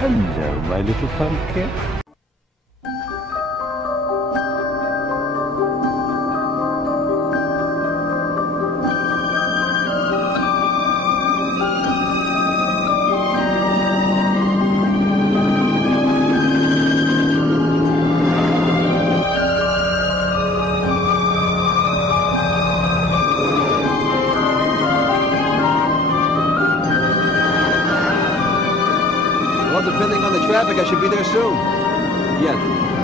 Hello, my little pumpkin. Well, depending on the traffic, I should be there soon. Yeah,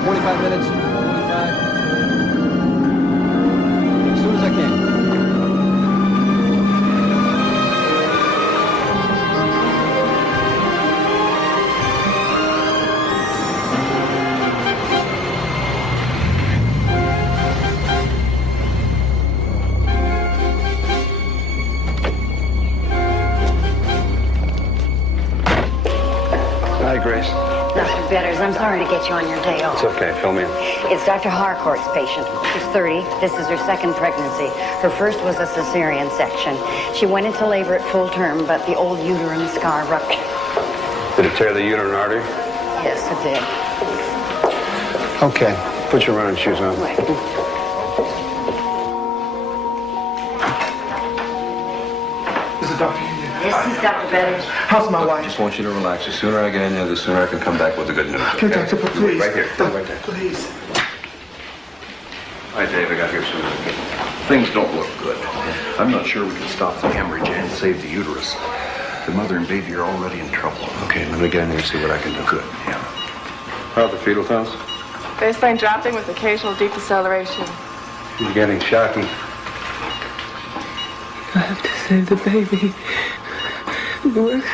25 minutes, 25. As soon as I can. Hi, Grace. Dr. Betters, I'm sorry to get you on your day off. It's okay. Fill me in. It's Dr. Harcourt's patient. She's 30. This is her second pregnancy. Her first was a cesarean section. She went into labor at full term, but the old uterine scar ruptured. Did it tear the uterine artery? Yes, it did. Okay. Put your running shoes on. Right. This is Dr. Union. This is Dr. Betters. How's my I wife? just want you to relax. The sooner I get in there, the sooner I can come back with the good news. Okay, doctor, but please. Right here. Right there. Please. Hi, Dave. I got here soon. Things don't look good. I'm not sure we can stop the hemorrhage and save the uterus. The mother and baby are already in trouble. Okay, let me get in there and see what I can do. Good, yeah. How are the fetal tones? Baseline dropping with occasional deep deceleration. She's getting shocky. I have to save the baby. It works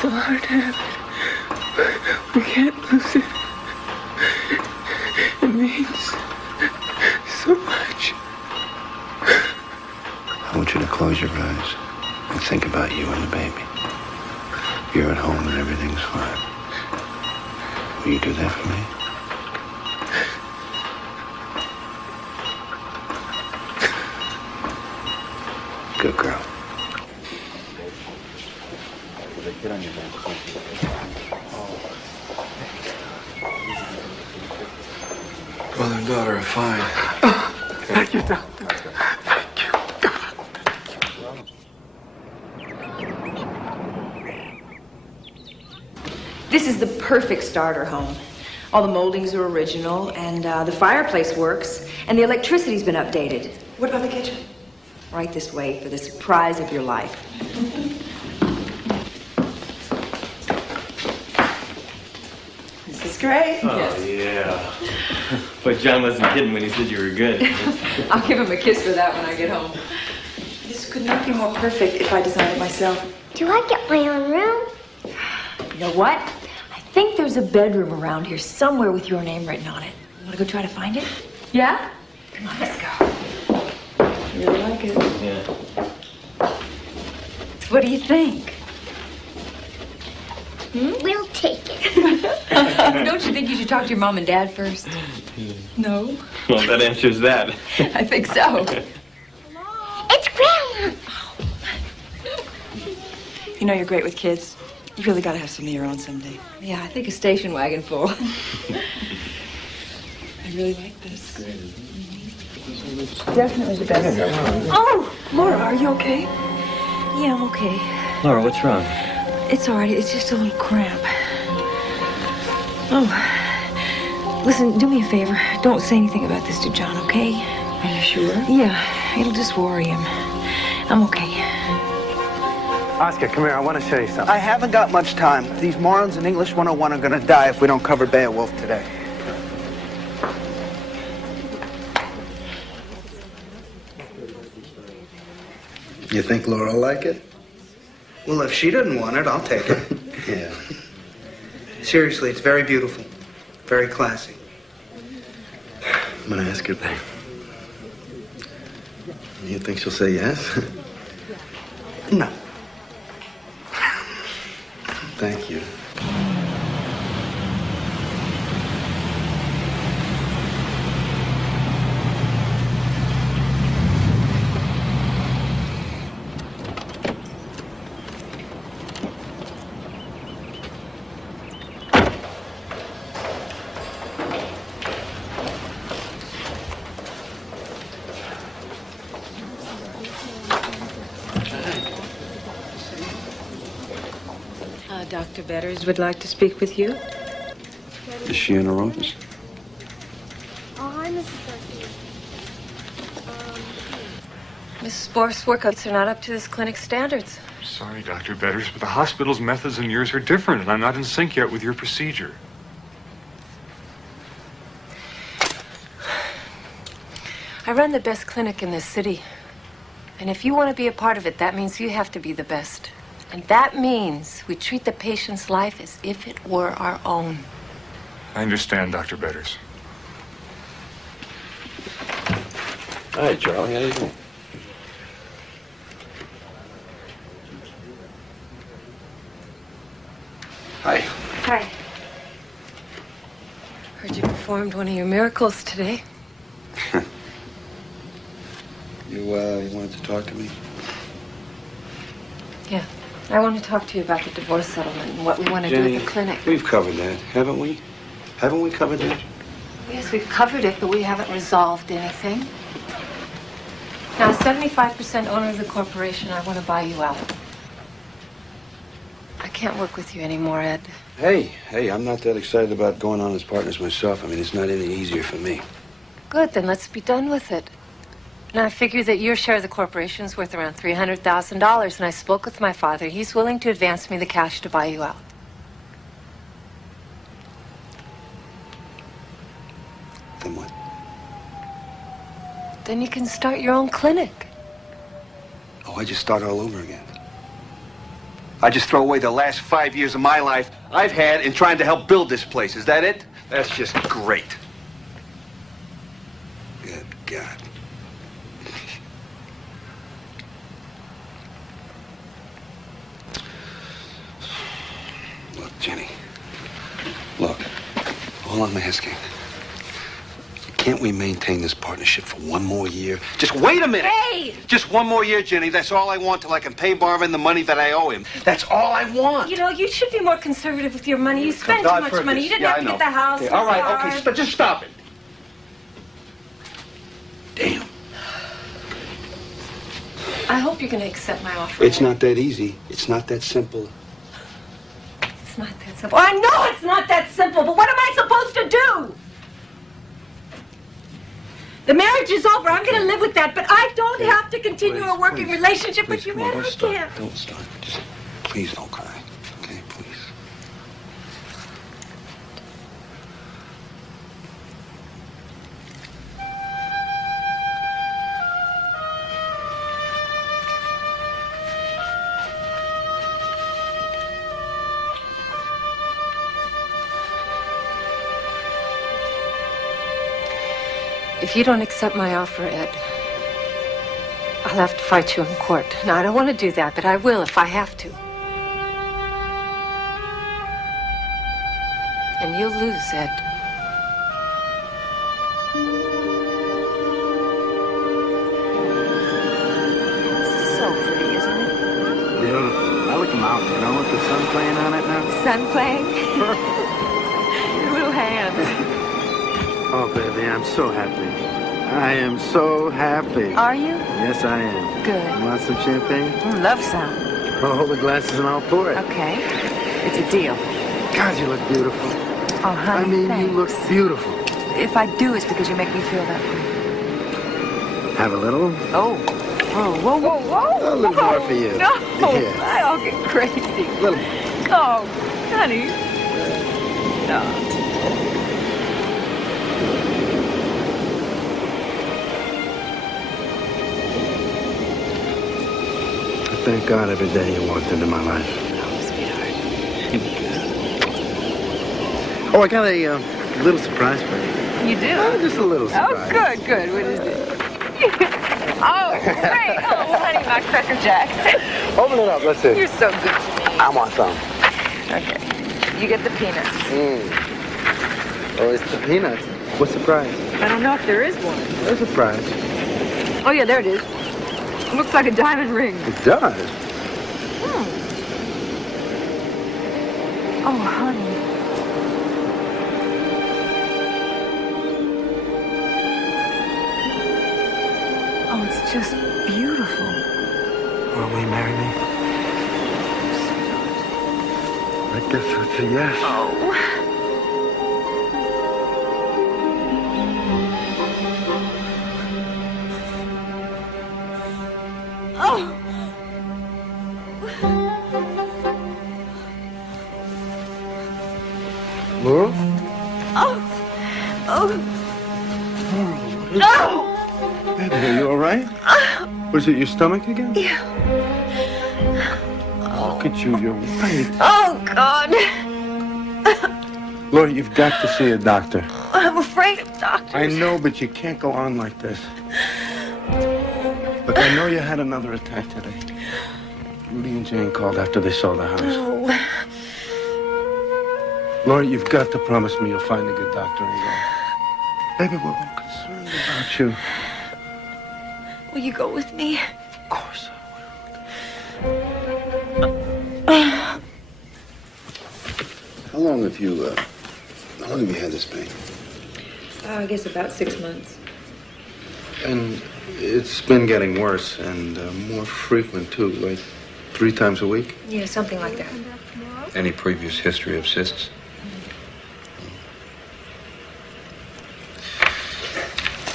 so hard to have it. We can't lose it. It means so much. I want you to close your eyes and think about you and the baby. You're at home and everything's fine. Will you do that for me? Good girl. Get on your back. Mother and daughter are fine. Thank you, doctor. Thank you. This is the perfect starter home. All the moldings are original, and the fireplace works, and the electricity's been updated. What about the kitchen? Right this way for the surprise of your life. This is great. Oh, yeah. But John wasn't kidding when he said you were good. I'll give him a kiss for that when I get home. This could not be more perfect if I designed it myself. Do I get my own room? You know what? I think there's a bedroom around here somewhere with your name written on it. You want to go try to find it? Yeah? Come on, let's go. I really like it. Yeah. What do you think? We'll take it. Don't you think you should talk to your mom and dad first? No? Well, that answers that. I think so. It's Grandma. You know you're great with kids. You really got to have some of your own someday. Yeah, I think a station wagon full. I really like this. Definitely the best. Oh, Laura, are you okay? Yeah, I'm okay. Laura, what's wrong? It's all right. It's just a little cramp. Oh, listen, do me a favor. Don't say anything about this to John, okay? Are you sure? Yeah, it'll just worry him. I'm okay. Oscar, come here. I want to show you something. I haven't got much time. These morons in English 101 are going to die if we don't cover Beowulf today. You think Laura will like it? Well, if she doesn't want it, I'll take it. Yeah. Seriously, it's very beautiful. Very classy. I'm going to ask her back. You think she'll say yes? No. Thank you. Dr. Betters would like to speak with you. Is she in her office? Oh, hi, Mrs. Murphy. Mrs. Borf's workouts are not up to this clinic's standards. Sorry, Dr. Betters, but the hospital's methods and yours are different, and I'm not in sync yet with your procedure. I run the best clinic in this city. And if you want to be a part of it, that means you have to be the best. And that means we treat the patient's life as if it were our own. I understand, Dr. Betters. Hi, Charlie. How you doing? Hi. Hi. Heard you performed one of your miracles today. You wanted to talk to me? Yeah. I want to talk to you about the divorce settlement and what we want to do Jenny, at the clinic. We've covered that, haven't we? Haven't we covered that? Yes, we've covered it, but we haven't resolved anything. Now, as 75% owner of the corporation, I want to buy you out. I can't work with you anymore, Ed. Hey, I'm not that excited about going on as partners myself. I mean, it's not any easier for me. Good, then let's be done with it. Now, I figure that your share of the corporation is worth around $300,000, and I spoke with my father. He's willing to advance me the cash to buy you out. Then what? Then you can start your own clinic. Oh, I just start all over again. I just throw away the last 5 years of my life I've had in trying to help build this place. Is that it? That's just great. Good God. Look, Jenny. Look, all I'm asking, can't we maintain this partnership for one more year? Just wait a minute. Hey! Just one more year, Jenny. That's all I want till I can pay Marvin the money that I owe him. That's all I want. You know, you should be more conservative with your money. You spend too much money. You didn't have to get the house. Okay, all right, okay, just stop it. Damn. I hope you're going to accept my offer. It's not that easy. It's not that simple. It's not that simple. I know it's not that simple, but what am I supposed to do? The marriage is over. I'm going to live with that, but I don't have to continue a working relationship with you, man. I can't. Don't start. Just please don't cry. Okay, please. If you don't accept my offer, Ed, I'll have to fight you in court. Now, I don't want to do that, but I will if I have to. And you'll lose, Ed. This is so pretty, isn't it? Beautiful. I look them you know, with the sun playing on it now. Sun playing? Your little hands. Oh, baby, I'm so happy. I am so happy. Are you? Yes, I am. Good. You want some champagne? Love some. Well, hold the glasses and I'll pour it. Okay. It's a deal. God, you look beautiful. Oh, honey, I mean, thanks. you look beautiful. If I do, it's because you make me feel that way. Have a little? Oh. Whoa, whoa, whoa. A little more for you. No. Yes. I'll get crazy. A little more. Oh, honey. No. Thank God every day you walked into my life. Oh, sweetheart. Oh, I got a little surprise for you. You do? Oh, just a little surprise. Oh, good, good. What is it? Oh, great. Oh, honey, my Cracker Jacks. Open it up. Let's see. You're so good to me. I want some. Okay. You get the peanuts. Oh, it's the peanuts. What surprise? I don't know if there is one. No surprise. Oh, yeah, there it is. It looks like a diamond ring. It does. Oh, honey. Oh, it's just beautiful. Will you marry me? I guess that's a yes. Oh. Laurel? No! Baby, are you all right? Was it your stomach again? Yeah. Look at you, you're white. Oh, God. Laura, you've got to see a doctor. I'm afraid of doctors. I know, but you can't go on like this. Look, I know you had another attack today. Rudy and Jane called after they saw the house. Oh. Laura, you've got to promise me you'll find a good doctor and go. Baby, we're concerned about you. Will you go with me? Of course How long have you had this pain? I guess about 6 months. And it's been getting worse and more frequent, too, like 3 times a week? Yeah, something like that. Any previous history of cysts?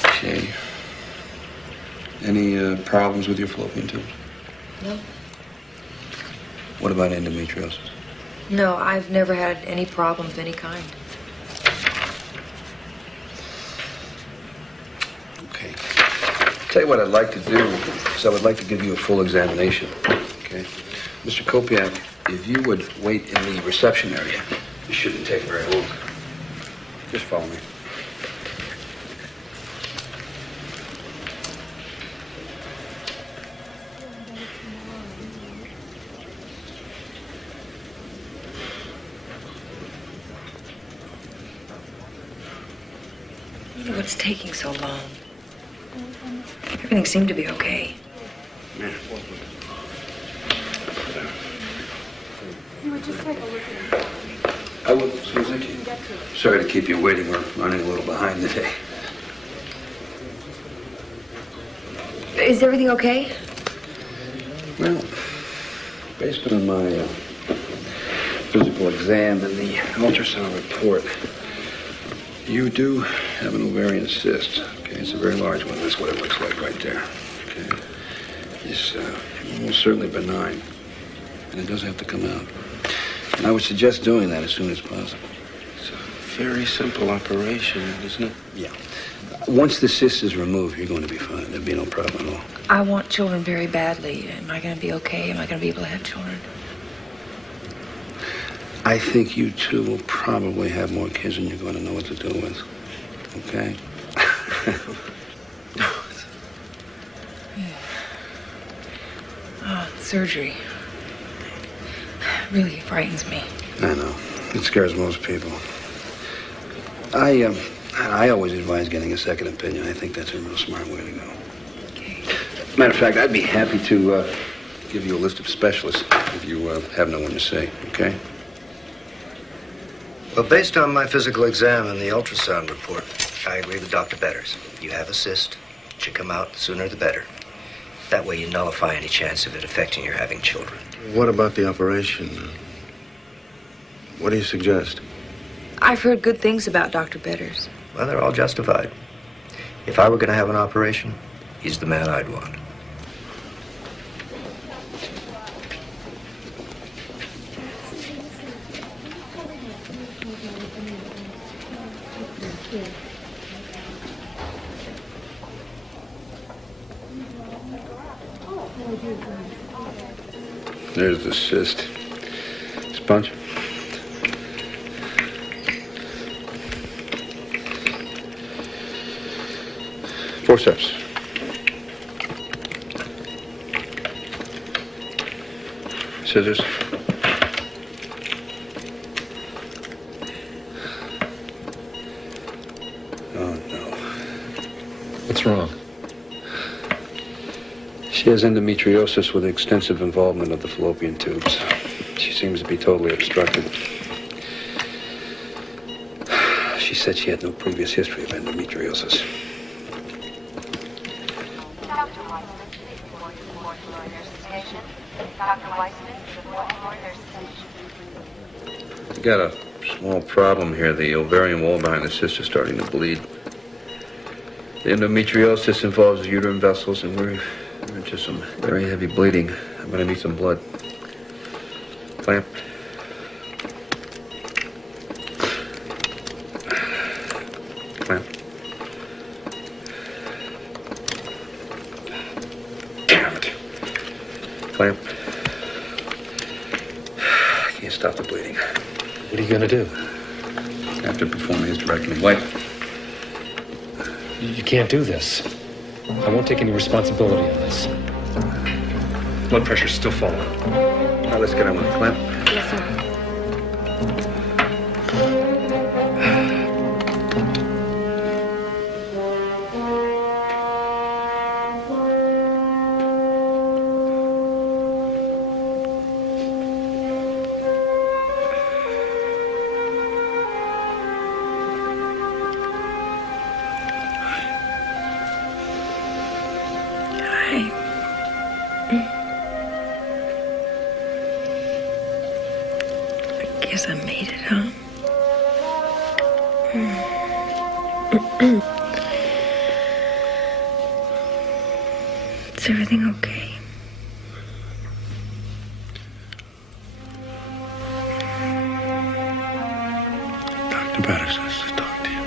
Okay. Any problems with your fallopian tubes? No. What about endometriosis? No, I've never had any problem of any kind. Okay. Tell you what I'd like to do is I would like to give you a full examination. Okay? Mr. Kopiak, if you would wait in the reception area, it shouldn't take very long. Just follow me. You know what's taking so long? Everything seemed to be okay. Yeah. You would just take a look at it. I will, Susie. Sorry to keep you waiting. We're running a little behind today. Is everything okay? Well, based on my physical exam and the ultrasound report, you do have an ovarian cyst. Okay, it's a very large one. That's what it looks like right there. Okay, it's almost certainly benign, and it does have to come out. And I would suggest doing that as soon as possible. It's a very simple operation, isn't it? Yeah. Once the cyst is removed, you're going to be fine. There'll be no problem at all. I want children very badly. Am I going to be okay? Am I going to be able to have children? I think you two will probably have more kids than you're going to know what to do with. Okay? Oh, surgery. Really frightens me. I know. It scares most people. I always advise getting a second opinion. I think that's a real smart way to go. Okay. Matter of fact, I'd be happy to give you a list of specialists if you have no one to say, okay? Well, based on my physical exam and the ultrasound report, I agree with Dr. Betters. You have a cyst. It should come out the sooner the better. That way you nullify any chance of it affecting your having children. What about the operation? What do you suggest? I've heard good things about Dr. Betters. Well, they're all justified. If I were going to have an operation, he's the man I'd want. There's the cyst. Sponge? Forceps. Scissors. Oh, no. What's wrong? She has endometriosis with extensive involvement of the fallopian tubes. She seems to be totally obstructed. She said she had no previous history of endometriosis. Dr. Weissman, Baltimore Nurses Station. Dr. Weissman, Baltimore Nurses Station. got a small problem here. The ovarian wall behind the cyst is starting to bleed. The endometriosis involves the uterine vessels, and we're into some very heavy bleeding. I'm gonna need some blood. Clamp. Clamp. Damn it. Clamp. I can't stop the bleeding. What are you gonna do? I have to perform a hysterectomy. Wait. You can't do this. I won't take any responsibility on this. Blood pressure's still falling. All right, let's get on with the clamp. Yes, sir. I guess I made it, huh? Is everything okay? Dr. Batter says to talk to you.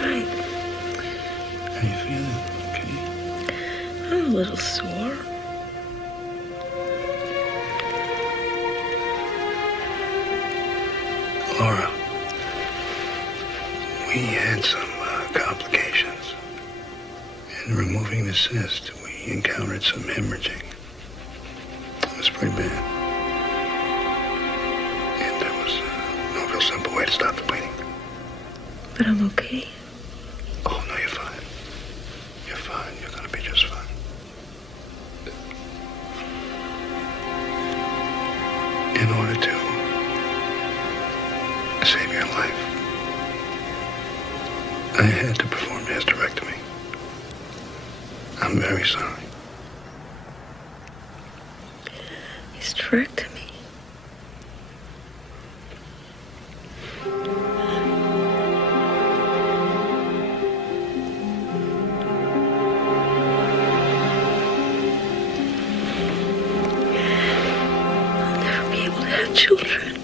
Hi. How you feeling? Okay? I'm a little sore. Laura, we had some complications. In removing the cyst, we encountered some hemorrhaging. It was pretty bad. And there was no real simple way to stop the bleeding. But I'm okay. Oh, no, you're fine. You're fine. You're gonna be just fine. In order to save your life, I had to perform a hysterectomy. I'm very sorry. Hysterectomy. I'll never be able to have children.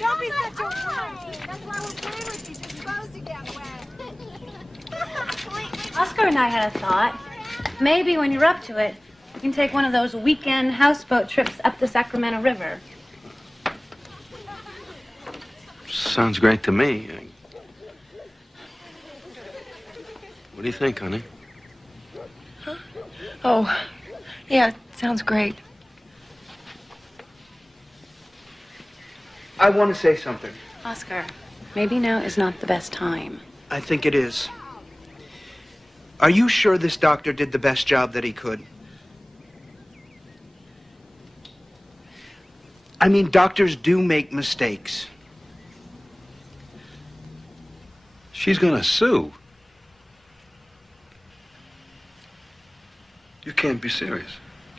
Don't be such a wuss. That's why we're playing with you. You're supposed to get wet. Oscar and I had a thought. Maybe when you're up to it, you can take one of those weekend houseboat trips up the Sacramento River. Sounds great to me. What do you think, honey? Huh? Oh, yeah, sounds great. I want to say something. Oscar, maybe now is not the best time. I think it is. Are you sure this doctor did the best job that he could? I mean, doctors do make mistakes. She's gonna sue. You can't be serious.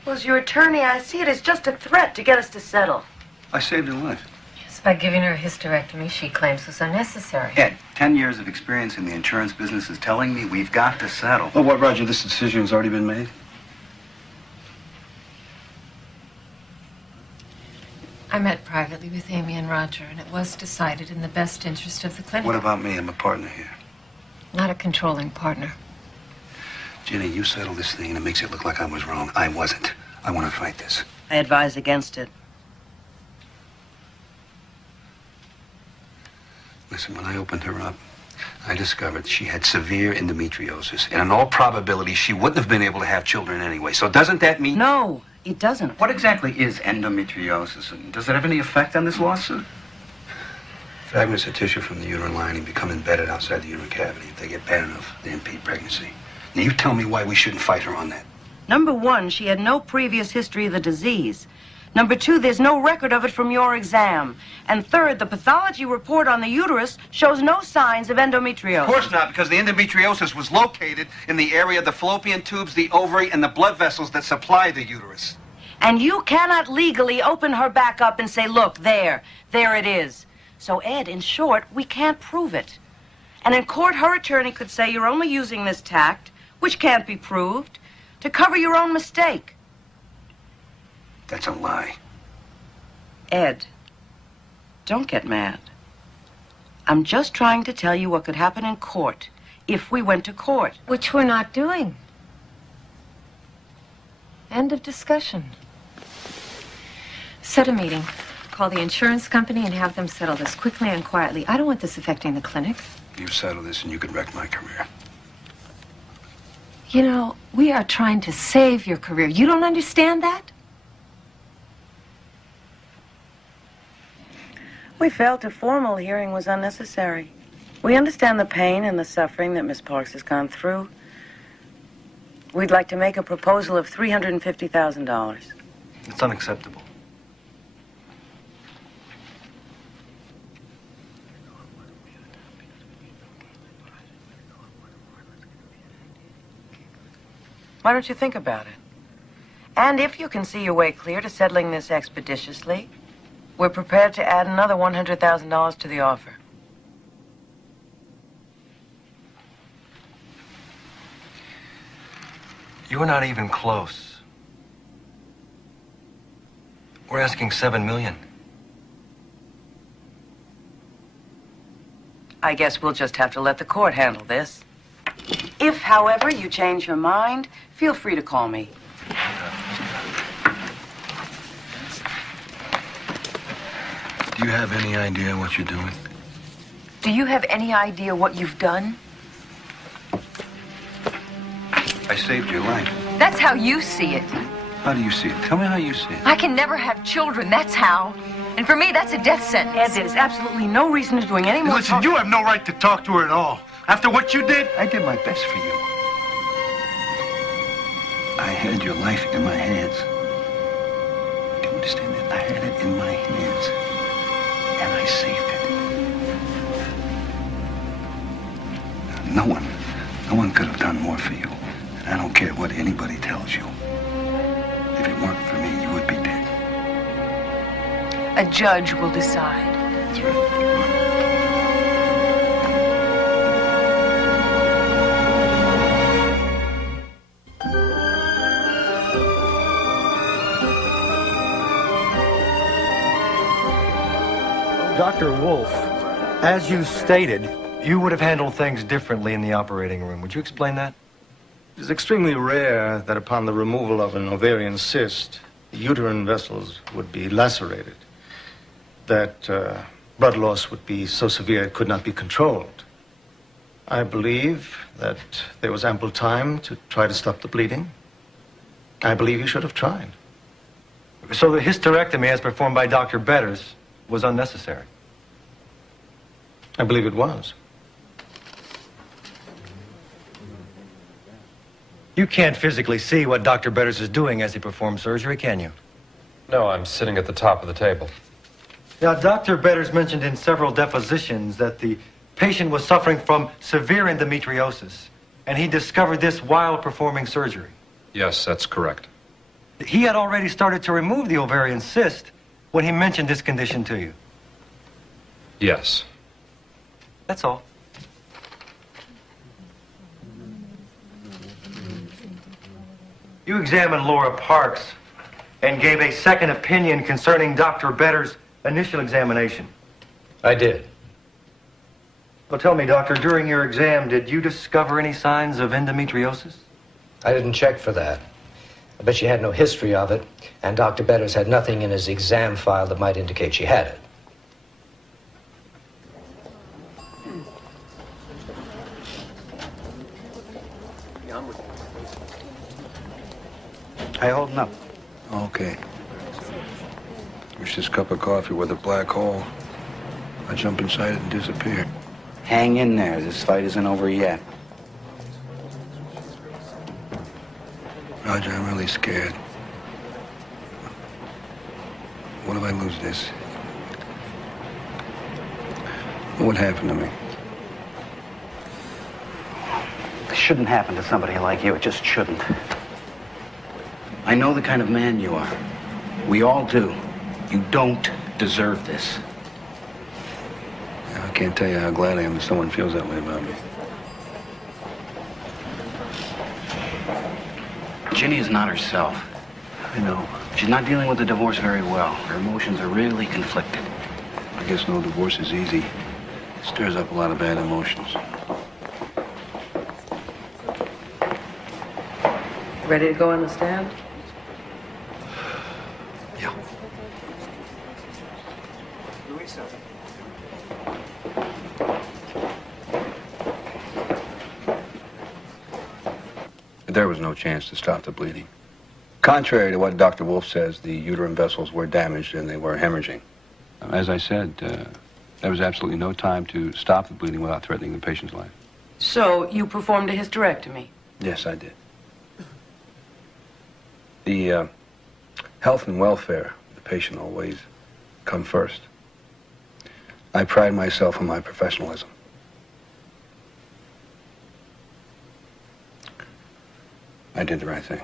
Well, as your attorney, I see it as just a threat to get us to settle. I saved her life. By giving her a hysterectomy she claims was unnecessary. Ed, 10 years of experience in the insurance business is telling me we've got to settle. Oh, what, Roger? This decision's already been made? I met privately with Amy and Roger, and it was decided in the best interest of the clinic. What about me? I'm a partner here. Not a controlling partner. Jenny, you settle this thing and it makes it look like I was wrong. I wasn't. I want to fight this. I advise against it. Listen, when I opened her up, I discovered she had severe endometriosis. And in all probability, she wouldn't have been able to have children anyway. So doesn't that mean... No, it doesn't. What exactly is endometriosis, and does it have any effect on this lawsuit? Fragments of tissue from the uterine lining become embedded outside the uterine cavity. If they get bad enough, they impede pregnancy. Now, you tell me why we shouldn't fight her on that. Number one, she had no previous history of the disease. Number 2, there's no record of it from your exam. And third, the pathology report on the uterus shows no signs of endometriosis. Of course not, because the endometriosis was located in the area of the fallopian tubes, the ovary, and the blood vessels that supply the uterus. And you cannot legally open her back up and say, look, there it is. So, Ed, in short, we can't prove it. And in court, her attorney could say you're only using this tact, which can't be proved, to cover your own mistake. That's a lie. Ed, don't get mad. I'm just trying to tell you what could happen in court if we went to court. Which we're not doing. End of discussion. Set a meeting. Call the insurance company and have them settle this quickly and quietly. I don't want this affecting the clinic. You settle this and you could wreck my career. You know, we are trying to save your career. You don't understand that? We felt a formal hearing was unnecessary. We understand the pain and the suffering that Miss Parks has gone through. We'd like to make a proposal of $350,000. It's unacceptable. Why don't you think about it? And if you can see your way clear to settling this expeditiously, we're prepared to add another $100,000 to the offer. You're not even close. We're asking $7 million. I guess we'll just have to let the court handle this. If, however, you change your mind, feel free to call me. Do you have any idea what you're doing? Do you have any idea what you've done? I saved your life. That's how you see it. How do you see it? Tell me how you see it. I can never have children, that's how. And for me, that's a death sentence. Ed, there's absolutely no reason to doing any more. Listen, you have no right to talk to her at all. After what you did? I did my best for you. I had your life in my hands. Do you understand that? I had it in my hands. And I saved it. No one could have done more for you. And I don't care what anybody tells you. If it weren't for me, you would be dead. A judge will decide. That's right. Dr. Wolf, as you stated, you would have handled things differently in the operating room. Would you explain that? It is extremely rare that upon the removal of an ovarian cyst, the uterine vessels would be lacerated, that blood loss would be so severe it could not be controlled. I believe that there was ample time to try to stop the bleeding. I believe you should have tried. So the hysterectomy as performed by Dr. Betters was unnecessary? I believe it was. You can't physically see what Dr. Betters is doing as he performs surgery, can you? No, I'm sitting at the top of the table. Now, Dr. Betters mentioned in several depositions that the patient was suffering from severe endometriosis, and he discovered this while performing surgery. Yes, that's correct. He had already started to remove the ovarian cyst when he mentioned this condition to you. Yes. That's all. You examined Laura Parks and gave a second opinion concerning Dr. Betters' initial examination. I did. Well, tell me, Doctor, during your exam, did you discover any signs of endometriosis? I didn't check for that. I bet she had no history of it, and Dr. Betters had nothing in his exam file that might indicate she had it. Hey, hold him up. Okay. Wish this cup of coffee were the black hole. I jump inside it and disappear. Hang in there. This fight isn't over yet. Roger, I'm really scared. What if I lose this? What would happen to me? It shouldn't happen to somebody like you. It just shouldn't. I know the kind of man you are. We all do. You don't deserve this. I can't tell you how glad I am that someone feels that way about me. Ginny is not herself. I know. She's not dealing with the divorce very well. Her emotions are really conflicted. I guess no divorce is easy. It stirs up a lot of bad emotions. Ready to go on the stand? Yeah. Louisa. There was no chance to stop the bleeding. Contrary to what Dr. Wolf says, the uterine vessels were damaged and they were hemorrhaging. As I said, there was absolutely no time to stop the bleeding without threatening the patient's life. So you performed a hysterectomy? Yes, I did. The health and welfare of the patient always come first. I pride myself on my professionalism. I did the right thing.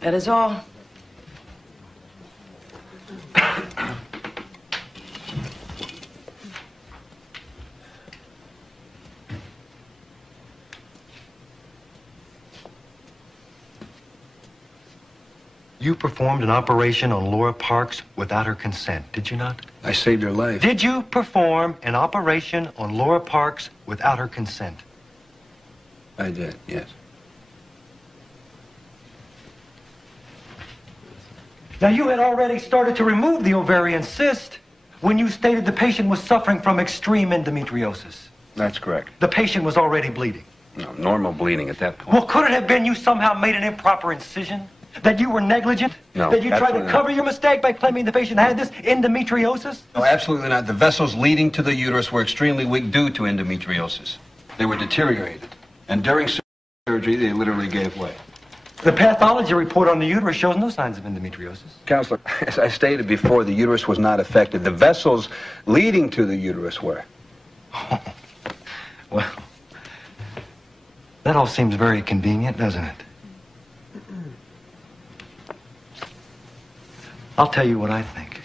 That is all. You performed an operation on Laura Parks without her consent, did you not? I saved her life. Did you perform an operation on Laura Parks without her consent? I did, yes. Now, you had already started to remove the ovarian cyst when you stated the patient was suffering from extreme endometriosis. That's correct. The patient was already bleeding. No, normal bleeding at that point. Well, could it have been you somehow made an improper incision? That you were negligent? No, that you tried to absolutely cover not. your mistake by claiming the patient had this endometriosis? No, absolutely not. The vessels leading to the uterus were extremely weak due to endometriosis. They were deteriorated. And during surgery, they literally gave way. The pathology report on the uterus shows no signs of endometriosis. Counselor, as I stated before, the uterus was not affected. The vessels leading to the uterus were. Well, that all seems very convenient, doesn't it? I'll tell you what I think.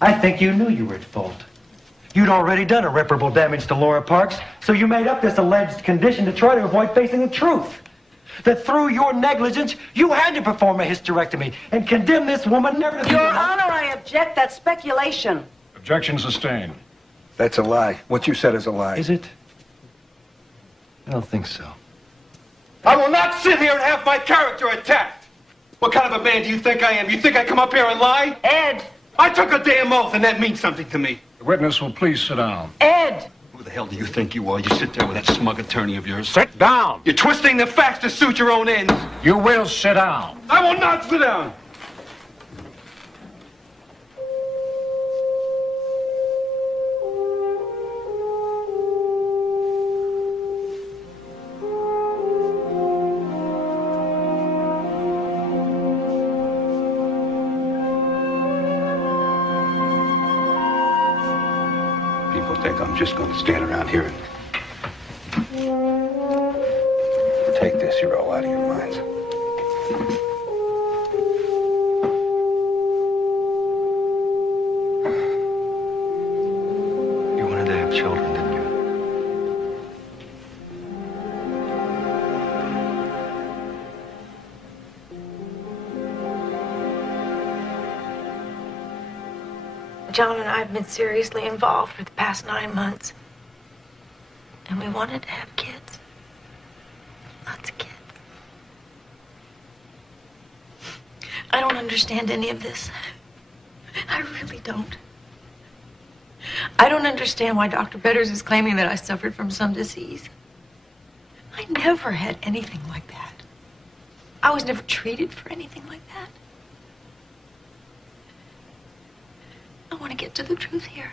I think you knew you were at fault. You'd already done irreparable damage to Laura Parks, so you made up this alleged condition to try to avoid facing the truth. That through your negligence, you had to perform a hysterectomy and condemn this woman never to be... Your Honor, I object. That's speculation. Objection sustained. That's a lie. What you said is a lie. Is it? I don't think so. I will not sit here and have my character attacked. What kind of a man do you think I am? You think I come up here and lie? Ed! I took a damn oath, and that means something to me. The witness will please sit down. Ed! Who the hell do you think you are? You sit there with that smug attorney of yours. Sit down. You're twisting the facts to suit your own ends. You will sit down. I will not sit down. People think I'm just going to stand around here and take this. You're all out of your minds. You wanted to have children, didn't you? John and I have been seriously involved for the past 9 months. And we wanted to have kids. Lots of kids. I don't understand any of this. I really don't. I don't understand why Dr. Betters is claiming that I suffered from some disease. I never had anything like that. I was never treated for anything like that. I want to get to the truth here.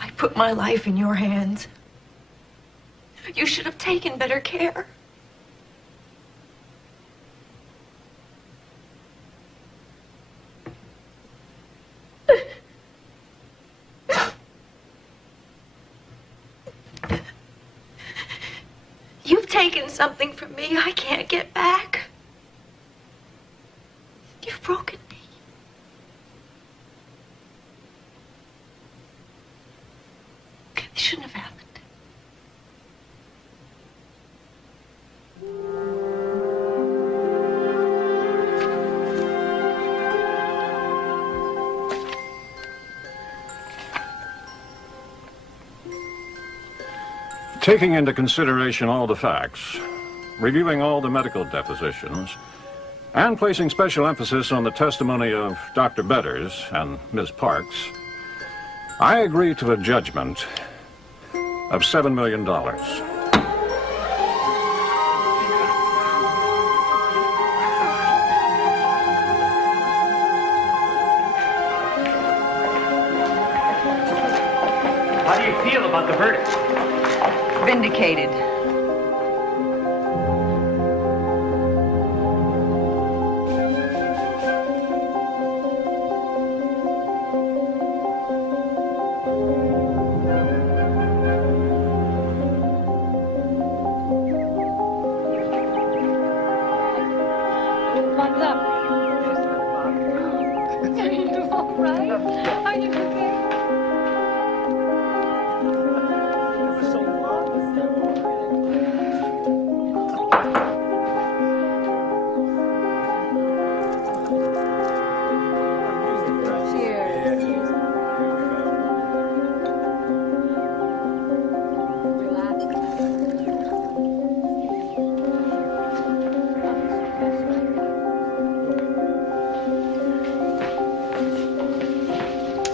I put my life in your hands. You should have taken better care. You've taken something from me I can't get back. You've broken me. This shouldn't have happened. Taking into consideration all the facts, reviewing all the medical depositions, and placing special emphasis on the testimony of Dr. Betters and Ms. Parks, I agree to a judgment of $7 million. How do you feel about the verdict? Vindicated. What's up? Are you all right? Are you okay?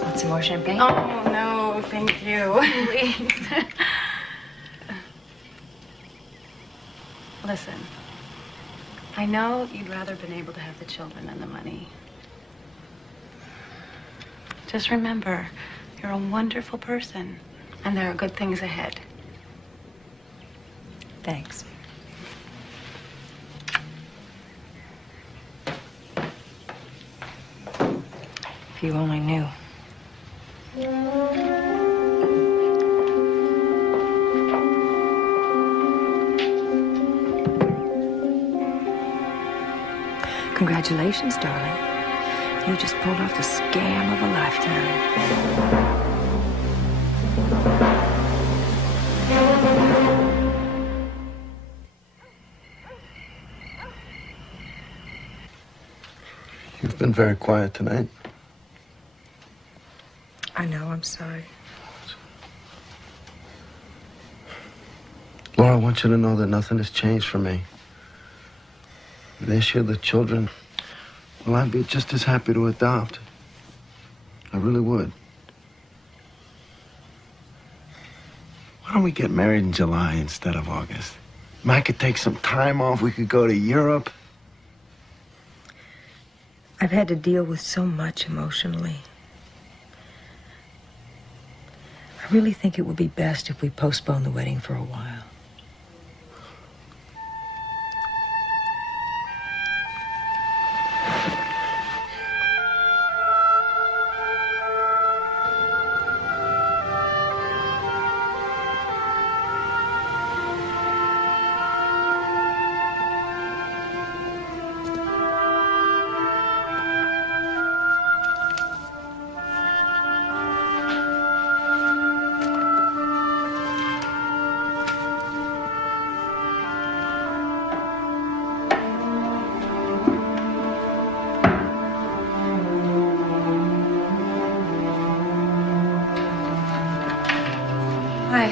Want some more champagne? Oh, no, thank you. Please. Listen, I know you'd rather been able to have the children than the money. Just remember, you're a wonderful person, and there are good things ahead. Thanks. If you only knew. Congratulations, darling. You just pulled off the scam of a lifetime. You've been very quiet tonight. I know, I'm sorry. Laura, I want you to know that nothing has changed for me. The issue of the children, well, I'd be just as happy to adopt. I really would. Why don't we get married in July instead of August? I could take some time off. We could go to Europe. I've had to deal with so much emotionally. I really think it would be best if we postpone the wedding for a while. Hi.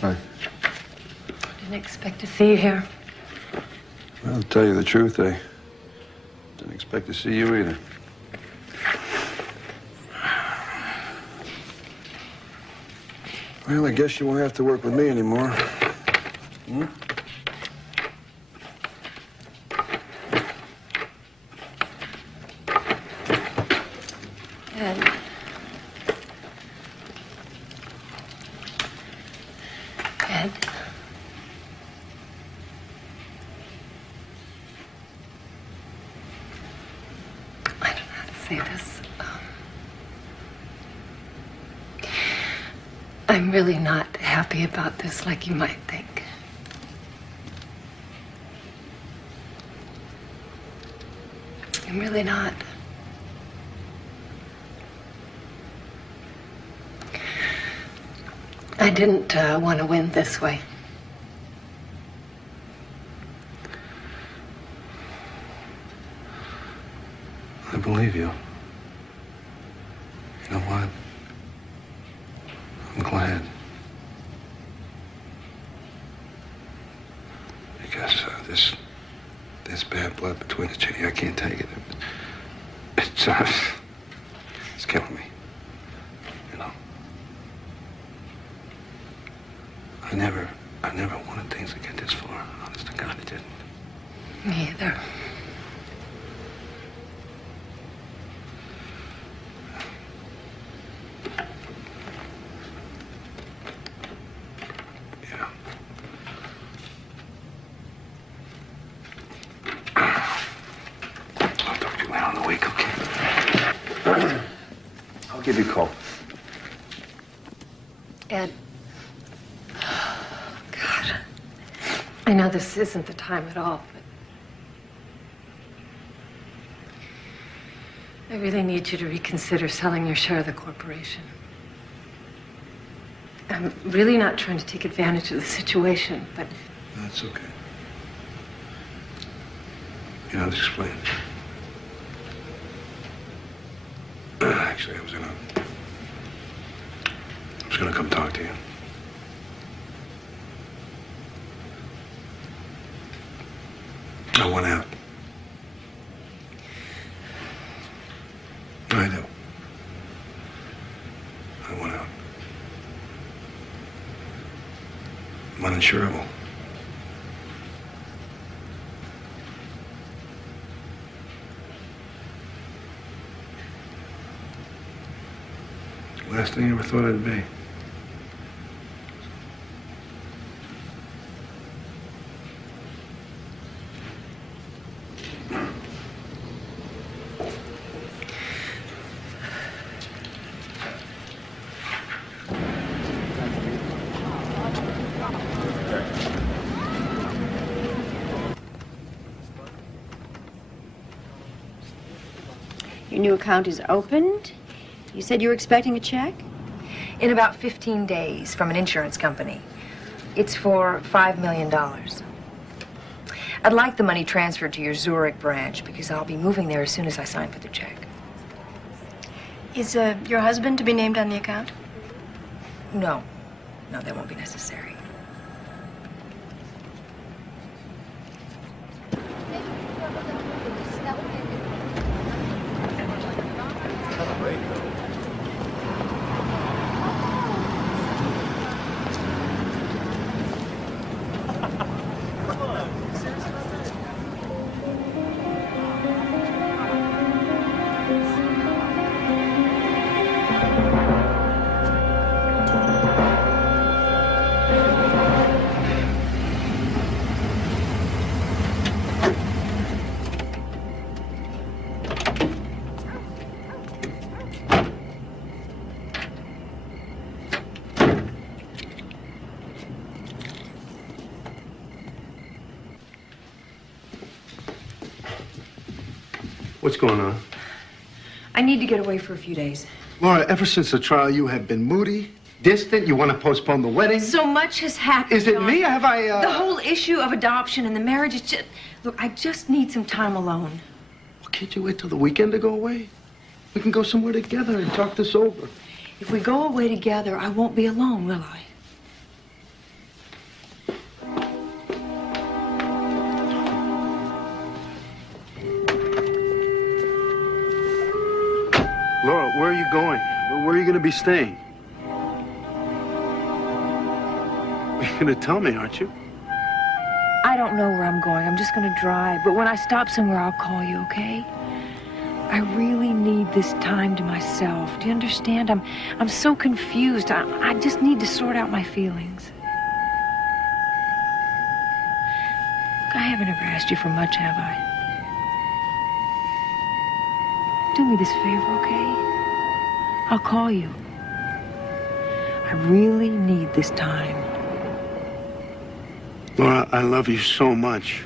Hi. Didn't expect to see you here. Well, to tell you the truth, I didn't expect to see you either. Well, I guess you won't have to work with me anymore. Hmm? Ed. Ed. I don't know how to say this. I'm really not happy about this like you might think. I'm really not. I didn't want to win this way. I believe you. You know what? I'm glad. Because this bad blood between the two of you, I can't take it. It's killing me. You know. I never wanted things to get this far. Honest to God, it didn't. Me either. Give you a call. Ed. God. I know this isn't the time at all, but I really need you to reconsider selling your share of the corporation. I'm really not trying to take advantage of the situation, but... That's okay. You know, I'll explain. Actually, I was gonna come talk to you. I want out. I do. I want out. I'm uninsurable. Last thing I ever thought I'd be. Your new account is opened. You said you were expecting a check? In about 15 days from an insurance company. It's for $5 million. I'd like the money transferred to your Zurich branch because I'll be moving there as soon as I sign for the check. Is your husband to be named on the account? No. No, that won't be necessary. What's going on? I need to get away for a few days. Laura, ever since the trial, you have been moody, distant. You want to postpone the wedding. So much has happened. Is it John. me? Have I, The whole issue of adoption and the marriage is just... Look, I just need some time alone. Well, can't you wait till the weekend to go away? We can go somewhere together and talk this over. If we go away together, I won't be alone, will I? Laura, where are you going? Where are you going to be staying? You're going to tell me, aren't you? I don't know where I'm going. I'm just going to drive. But when I stop somewhere, I'll call you, okay? I really need this time to myself. Do you understand? I'm so confused. I just need to sort out my feelings. I haven't ever asked you for much, have I? Do me this favor, okay? I'll call you. I really need this time. Laura, I love you so much.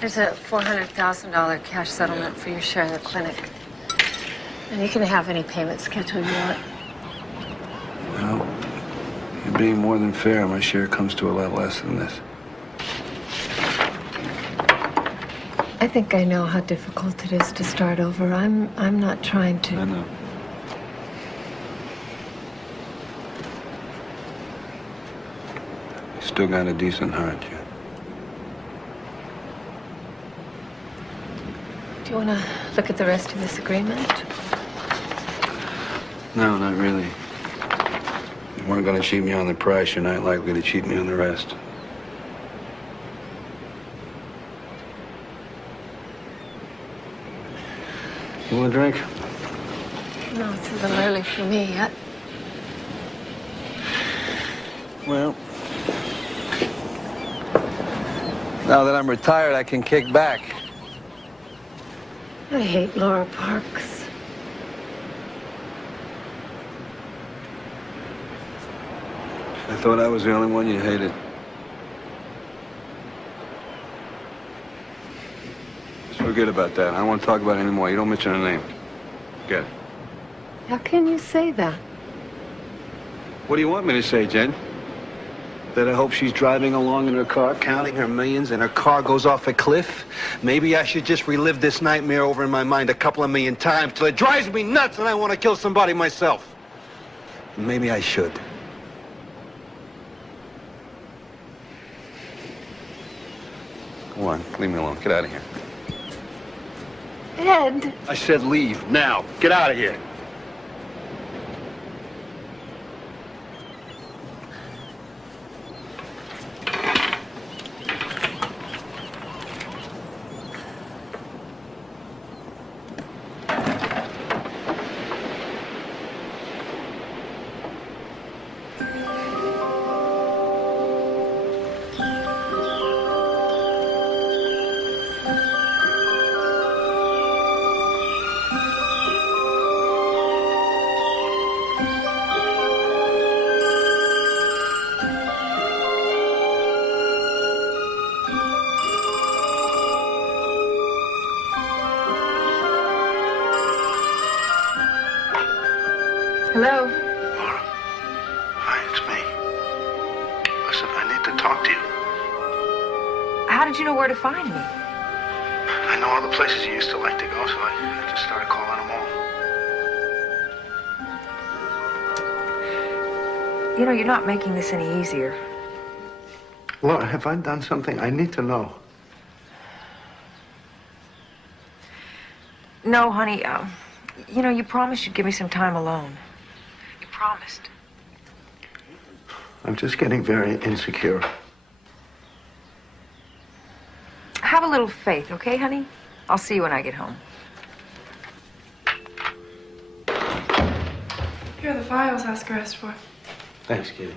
There's a $400,000 cash settlement for your share of the clinic. And you can have any payment schedule you want. Well, you're being more than fair. My share comes to a lot less than this. I think I know how difficult it is to start over. I'm not trying to. I know. You still got a decent heart, Jen. Do you want to look at the rest of this agreement? No, not really. You weren't going to cheat me on the price. You're not likely to cheat me on the rest. You want a drink? No, it's a little early for me yet. Well, now that I'm retired, I can kick back. I hate Laura Parks. I thought I was the only one you hated. Just forget about that. I don't want to talk about it anymore. You don't mention her name. Get it. How can you say that? What do you want me to say, Jen? That I hope she's driving along in her car, counting her millions, and her car goes off a cliff? Maybe I should just relive this nightmare over in my mind a couple of million times till it drives me nuts and I want to kill somebody myself. Maybe I should. Go on, leave me alone. Get out of here. Ed. I said leave, now. Get out of here. Hello? Laura. Hi, it's me. Listen, I need to talk to you. How did you know where to find me? I know all the places you used to like to go, so I just started calling them all. You know, you're not making this any easier. Laura, have I done something? I need to know. No, honey. You know, you promised you'd give me some time alone. You promised. I'm just getting very insecure. Have a little faith, okay, honey? I'll see you when I get home. Here are the files Oscar asked for. Thanks, Kitty.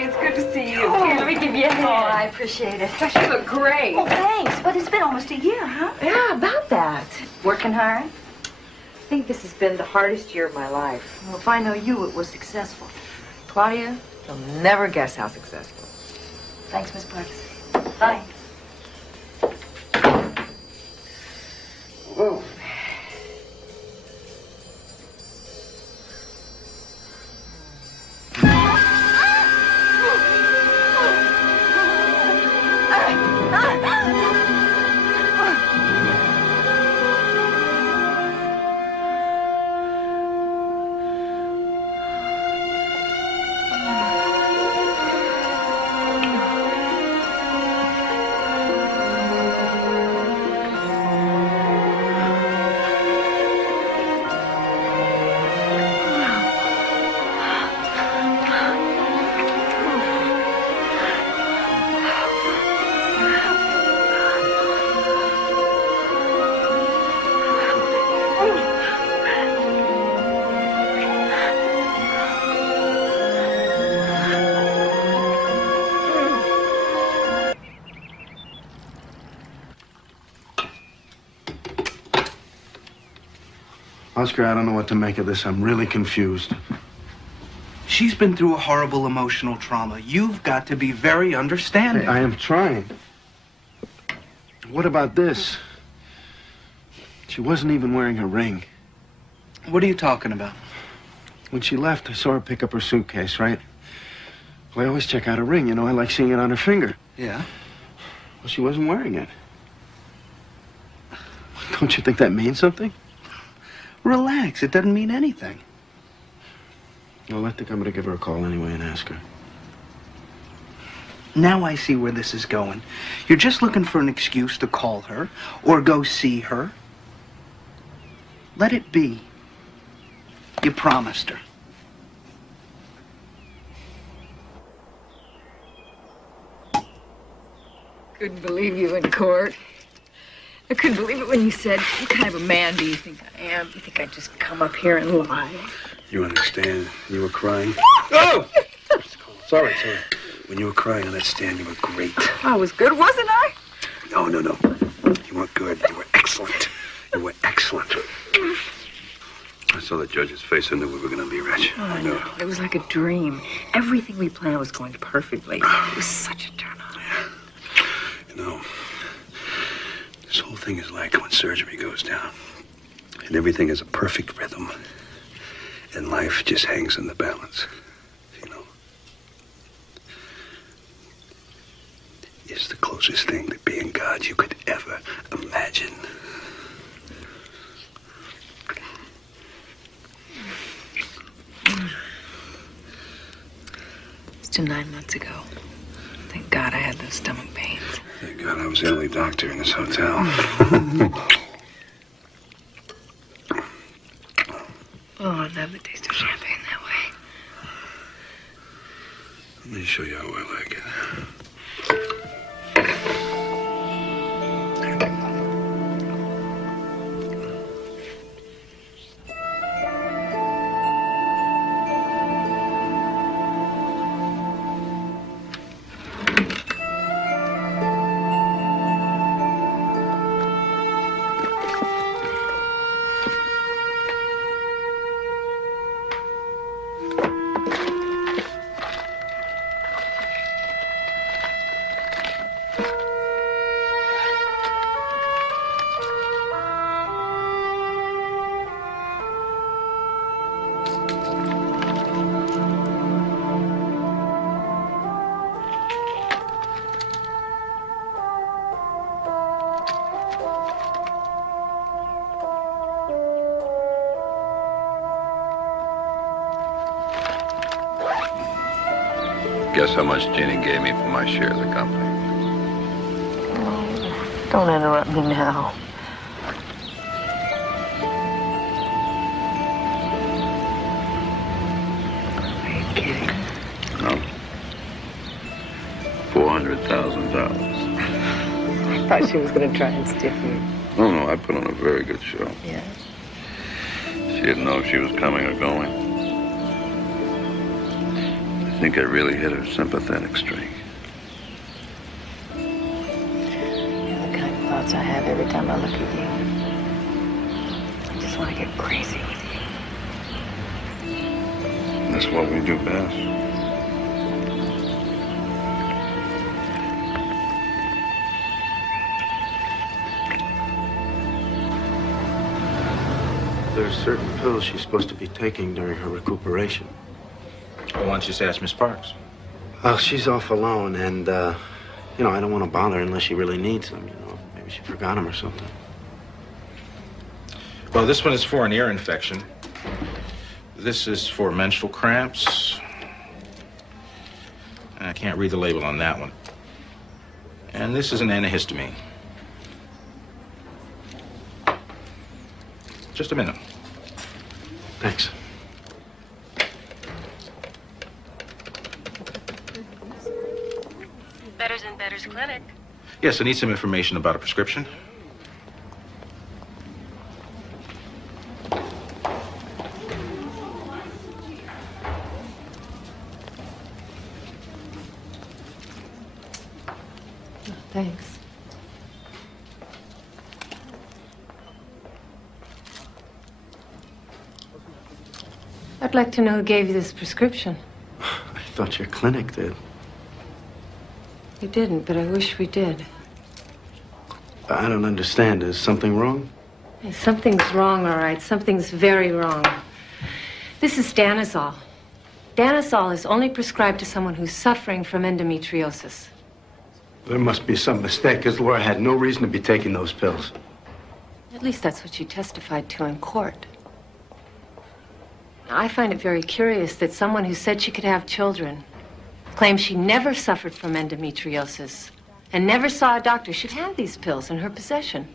Honey, it's good to see you. Oh. Here, let me give you a hand. Oh, I appreciate it. Gosh, you look great. Oh, thanks. But it's been almost a year, huh? Yeah, about that. Working hard? I think this has been the hardest year of my life. Well, if I know you, it was successful. Claudia, you'll never guess how successful. Thanks, Miss Parks. Bye. Whoa. Oscar, I don't know what to make of this. I'm really confused. She's been through a horrible emotional trauma. You've got to be very understanding. Hey, I am trying. What about this? She wasn't even wearing her ring. What are you talking about? When she left, I saw her pick up her suitcase, right? Well, I always check out her ring. You know, I like seeing it on her finger. Yeah? Well, she wasn't wearing it. Don't you think that means something? Relax. It doesn't mean anything. Well, I think I'm going to give her a call anyway and ask her. Now I see where this is going. You're just looking for an excuse to call her or go see her. Let it be. You promised her. Couldn't believe you in court. I couldn't believe it when you said, what kind of a man do you think I am? You think I'd just come up here and lie? You understand? You were crying. Oh! Sorry. When you were crying on that stand, you were great. I was good, wasn't I? No. You weren't good. You were excellent. You were excellent. I saw the judge's face. I knew we were going to be rich. Oh, I know. It was like a dream. Everything we planned was going perfectly. It was such a turn on. You know, this whole thing is like when surgery goes down. And everything is a perfect rhythm. And life just hangs in the balance. You know. It's the closest thing to being God you could ever imagine. It's to 9 months ago. Thank God I had those stomach pains. Thank God I was the only doctor in this hotel. Oh, I love the taste of champagne that way. Let me show you how I like it. Guess how much Jeannie gave me for my share of the company? Oh, don't interrupt me now. Are you kidding? No. $400,000. I thought she was going to try and stiff you. No, I put on a very good show. Yeah? She didn't know if she was coming or going. think I really hit a sympathetic streak. You're the kind of thoughts I have every time I look at you. I just want to get crazy with you. That's what we do best. There's certain pills she's supposed to be taking during her recuperation. Well, why don't you just ask Miss Parks? Well, she's off alone, and, you know, I don't want to bother her unless she really needs them, you know. Maybe she forgot them or something. Well, this one is for an ear infection. This is for menstrual cramps. And I can't read the label on that one. And this is an antihistamine. Just a minute. Thanks. Betters and Betters Clinic. Yes, I need some information about a prescription. Thanks. I'd like to know who gave you this prescription. I thought your clinic did. You didn't, but I wish we did. I don't understand. Is something wrong? Hey, something's wrong, all right. Something's very wrong. This is Danazol. Danazol is only prescribed to someone who's suffering from endometriosis. There must be some mistake, because Laura had no reason to be taking those pills. At least that's what she testified to in court. Now, I find it very curious that someone who said she could have children claims she never suffered from endometriosis and never saw a doctor should have these pills in her possession.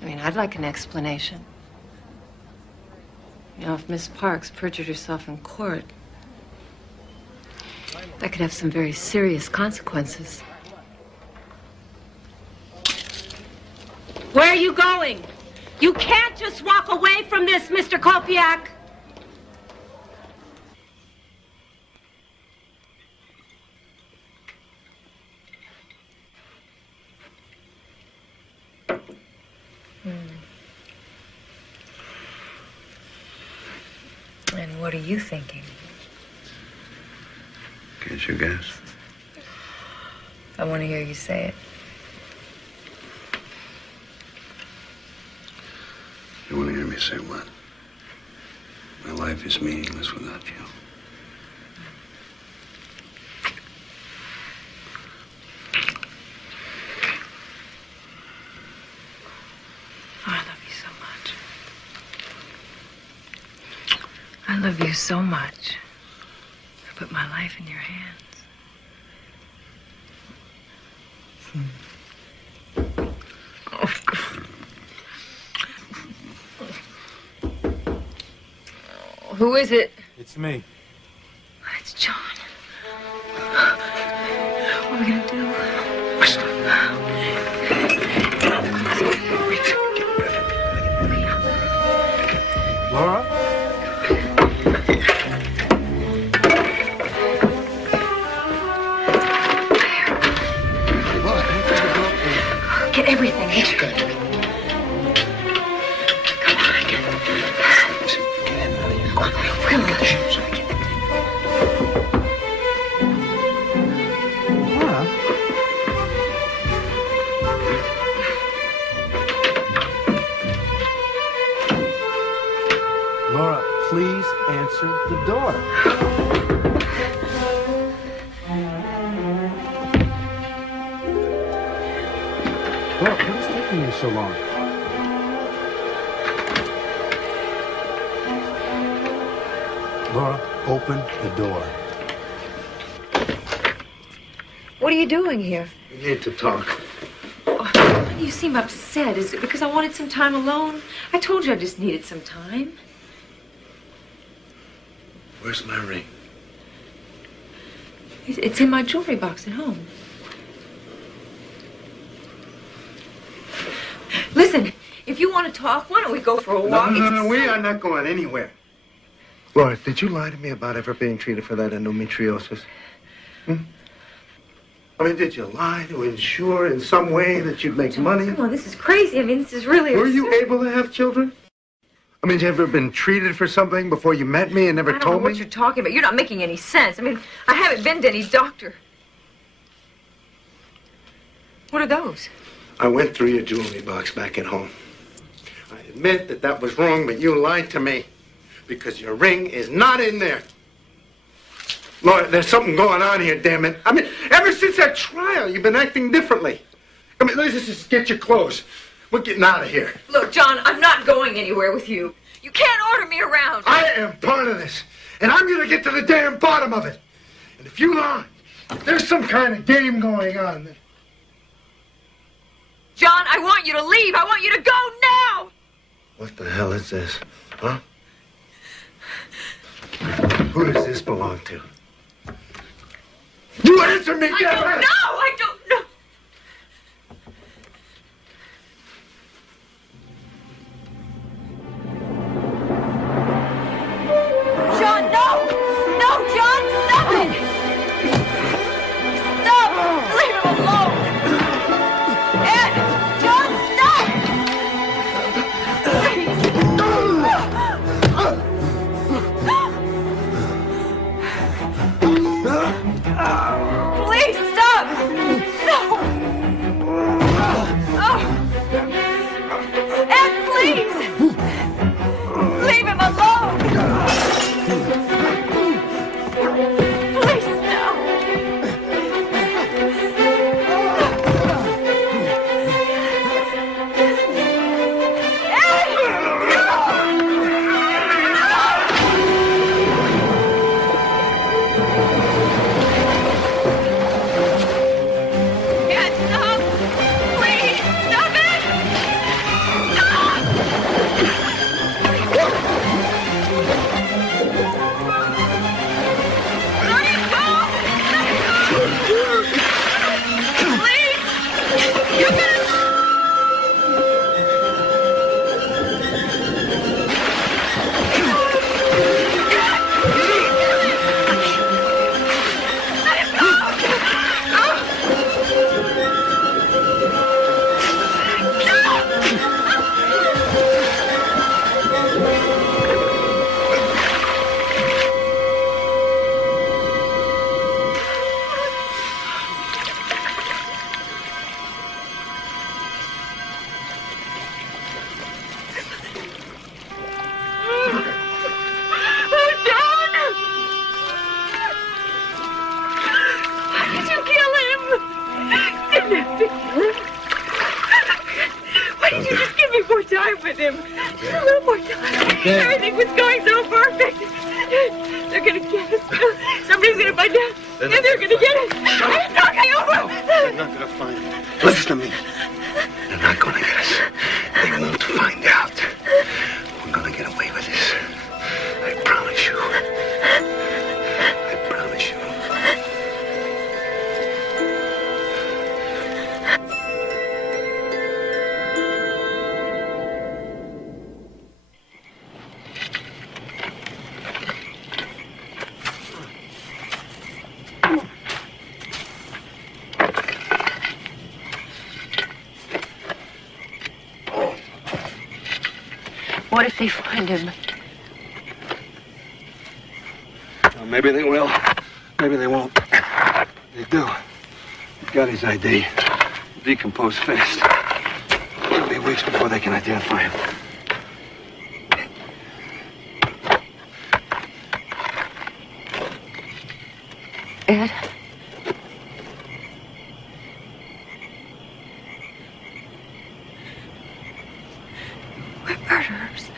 I mean, I'd like an explanation. You know, if Miss Parks perjured herself in court, that could have some very serious consequences. Where are you going? You can't just walk away from this, Mr. Kopiak. And what are you thinking? Can't you guess? I want to hear you say it. You want to hear me say what? My life is meaningless without you. Oh, I love you so much. I love you so much. I put my life in your hands. Oh, God. Who is it? It's me. It's John. What are we gonna do? Laura? Get everything. Laura, please answer the door. Laura, what's taking you so long? Laura, open the door. What are you doing here? We need to talk. Why do you seem upset? Is it because I wanted some time alone? I told you I just needed some time. Where's my ring? It's in my jewelry box at home. Listen, if you want to talk, why don't we go for a walk? No, we are not going anywhere. Laura, did you lie to me about ever being treated for that endometriosis? I mean, did you lie to ensure in some way that you'd make money? Come on, this is crazy. I mean, this is really... Were you able to have children? I mean, have you ever been treated for something before you met me and never I don't know told me? what you're talking about. You're not making any sense. I mean, I haven't been to any doctor. What are those? I went through your jewelry box back at home. I admit that that was wrong, but you lied to me because your ring is not in there. Laura, there's something going on here, damn it. I mean, ever since that trial, you've been acting differently. I mean, let's just get your clothes. We're getting out of here. Look, John, I'm not going anywhere with you. You can't order me around. I am part of this, and I'm going to get to the damn bottom of it. And if you lie, there's some kind of game going on. John, I want you to leave. I want you to go now. What the hell is this, huh? Who does this belong to? You answer me, damn it! I don't know. John, no! No, John, stop it! Stop! Leave him alone! Ed! John, stop! Please stop! No! Ed, please! Leave him alone! Please stop! With him. A little more time. Everything was going so perfect. They're gonna get us. Somebody's gonna find out. And they're gonna get us. I'm talking over. They're not gonna find it. Listen to me. They're not gonna get us. They won't find out. We're gonna get away with this. I promise you. I promise you. What if they find him? Well, maybe they will. Maybe they won't. They do. He's got his ID. Decompose fast. It'll be weeks before they can identify him. Ed? We're murderers.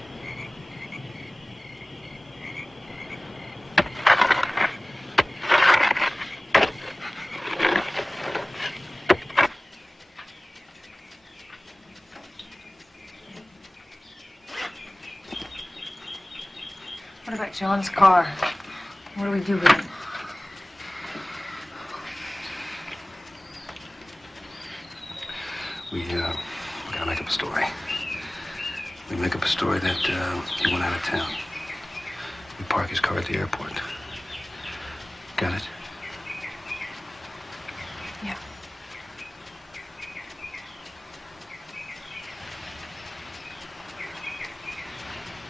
What about John's car? What do we do with it? We gotta make up a story. We make up a story that he went out of town. We park his car at the airport. Got it? Yeah.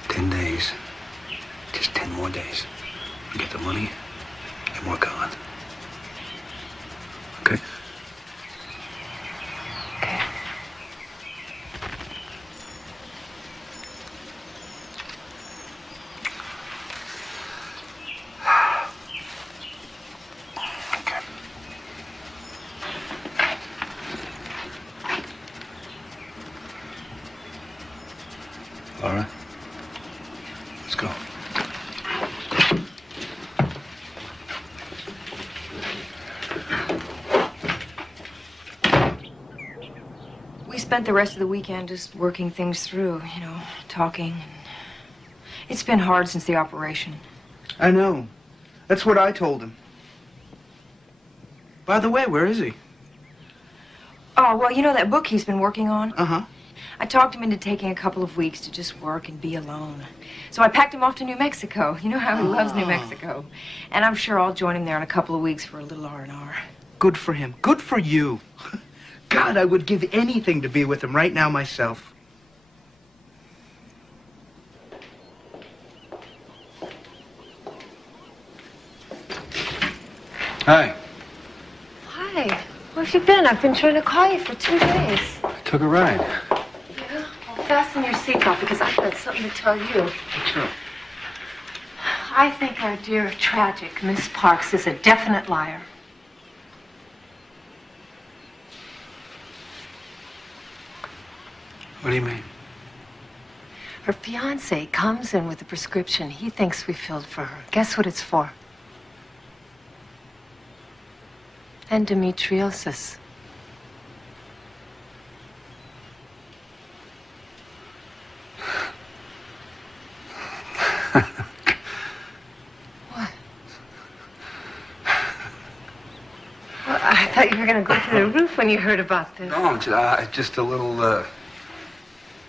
$10 days. Just 10 more days. We get the money, and we're gone. Okay? Laura, let's go. We spent the rest of the weekend just working things through, you know, talking. It's been hard since the operation. I know. That's what I told him. By the way, where is he? Oh, well, you know that book he's been working on? Uh-huh. I talked him into taking a couple of weeks to just work and be alone. So I packed him off to New Mexico. You know how he loves New Mexico. And I'm sure I'll join him there in a couple of weeks for a little R&R. Good for him. Good for you. God, I would give anything to be with him right now myself. Hi. Hi. Where have you been? I've been trying to call you for 2 days. I took a ride. Yeah? Well, fasten your seatbelt because I've got something to tell you. What's up? I think our dear, tragic Miss Parks is a definite liar. What do you mean? Her fiancé comes in with a prescription he thinks we filled for her. Guess what it's for? Endometriosis. What? Well, I thought you were going to go through the roof when you heard about this. No, just a little,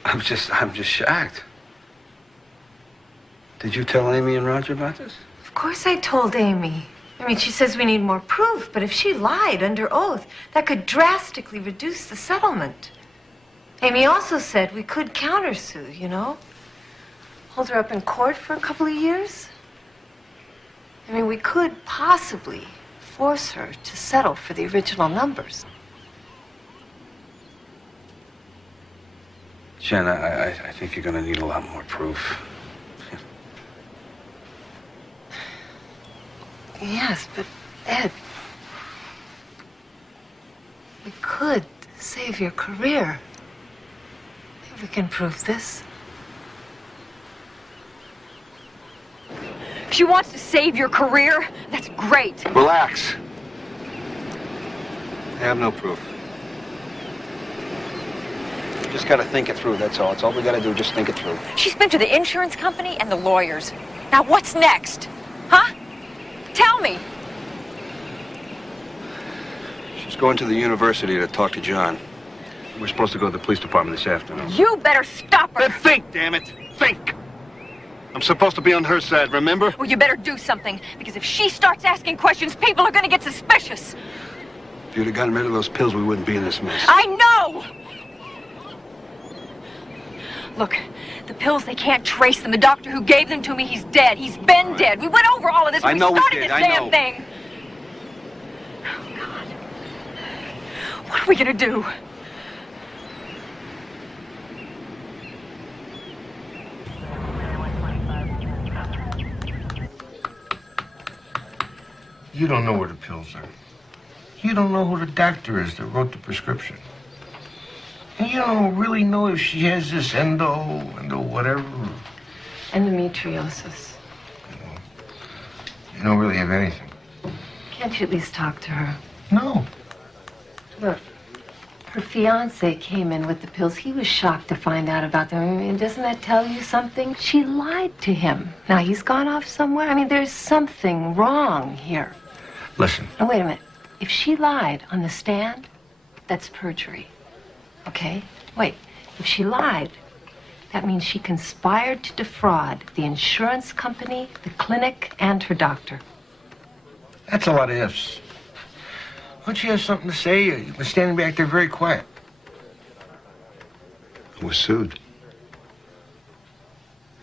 I'm just shocked. Did you tell Amy and Roger about this? Of course I told Amy. I mean, she says we need more proof, but if she lied under oath, that could drastically reduce the settlement. Amy also said we could countersue, you know? Hold her up in court for a couple of years. I mean, we could possibly force her to settle for the original numbers. Jen, I think you're gonna need a lot more proof. Yes, but Ed, we could save your career if we can prove this. If she wants to save your career, that's great. Relax. I have no proof. You just gotta think it through, that's all. It's all we gotta do, just think it through. She's been to the insurance company and the lawyers. Now what's next? Huh? Tell me. She's going to the university to talk to John. We're supposed to go to the police department this afternoon. You better stop her. Then think, damn it. Think. I'm supposed to be on her side, remember? Well, you better do something, because if she starts asking questions, people are gonna get suspicious. If you'd have gotten rid of those pills, we wouldn't be in this mess. I know! Look, the pills, they can't trace them. The doctor who gave them to me, he's dead. He's been dead. We went over all of this. I know we started did, this I damn know. thing. Oh, God. What are we gonna do? You don't know where the pills are. You don't know who the doctor is that wrote the prescription. And you don't really know if she has this endo whatever. Endometriosis. You don't really have anything. Can't you at least talk to her? No. Look, her fiance came in with the pills. He was shocked to find out about them. I mean, doesn't that tell you something? She lied to him. Now, he's gone off somewhere. I mean, there's something wrong here. Listen. Now, wait a minute. If she lied on the stand, that's perjury. Okay? Wait. If she lied, That means she conspired to defraud the insurance company, the clinic, and her doctor. That's a lot of ifs. Don't you have something to say? You've been standing back there very quiet. I was sued.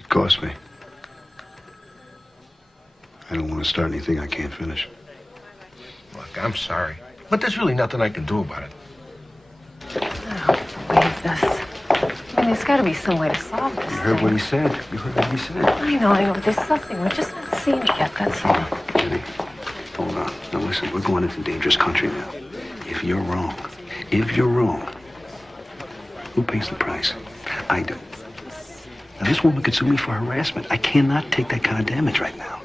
It cost me. I don't want to start anything I can't finish. Look, I'm sorry, but there's really nothing I can do about it. Wait, this. I mean, there's got to be some way to solve this. You heard what he said. You heard what he said. I know, but there's something. We're just not seeing it yet, that's all. Jenny, hold on. Now listen, we're going into dangerous country now. If you're wrong, who pays the price? I do. Now this woman could sue me for harassment. I cannot take that kind of damage right now.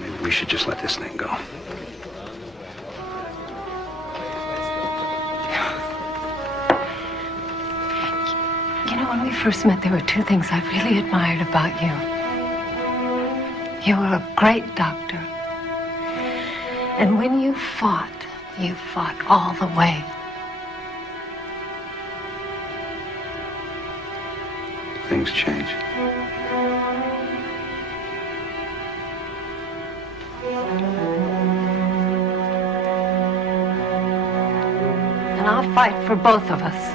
Maybe we should just let this thing go. You know, when we first met, there were two things I really admired about you. You were a great doctor. And when you fought all the way. Things change. And I'll fight for both of us.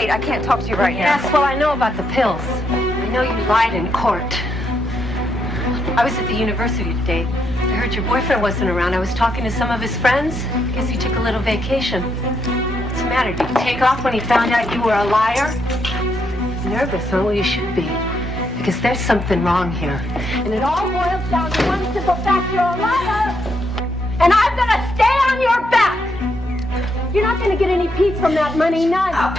I can't talk to you right now. Yes, well, I know about the pills. I know you lied in court. I was at the university today. I heard your boyfriend wasn't around. I was talking to some of his friends. I guess he took a little vacation. What's the matter? Did he take off when he found out you were a liar? Nervous, huh? Well, you should be. Because there's something wrong here. And it all boils down to one simple fact. You're a liar. And I'm going to stay on your back. You're not going to get any peace from that money, none. Up.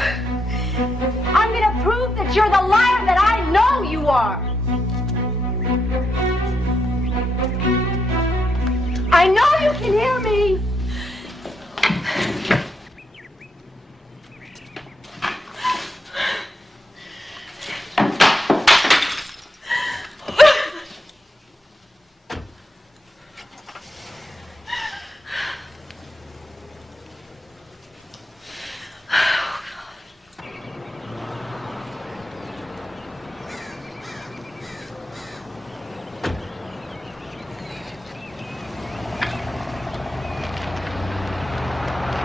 I'm going to prove that you're the liar that I know you are. I know you can hear me.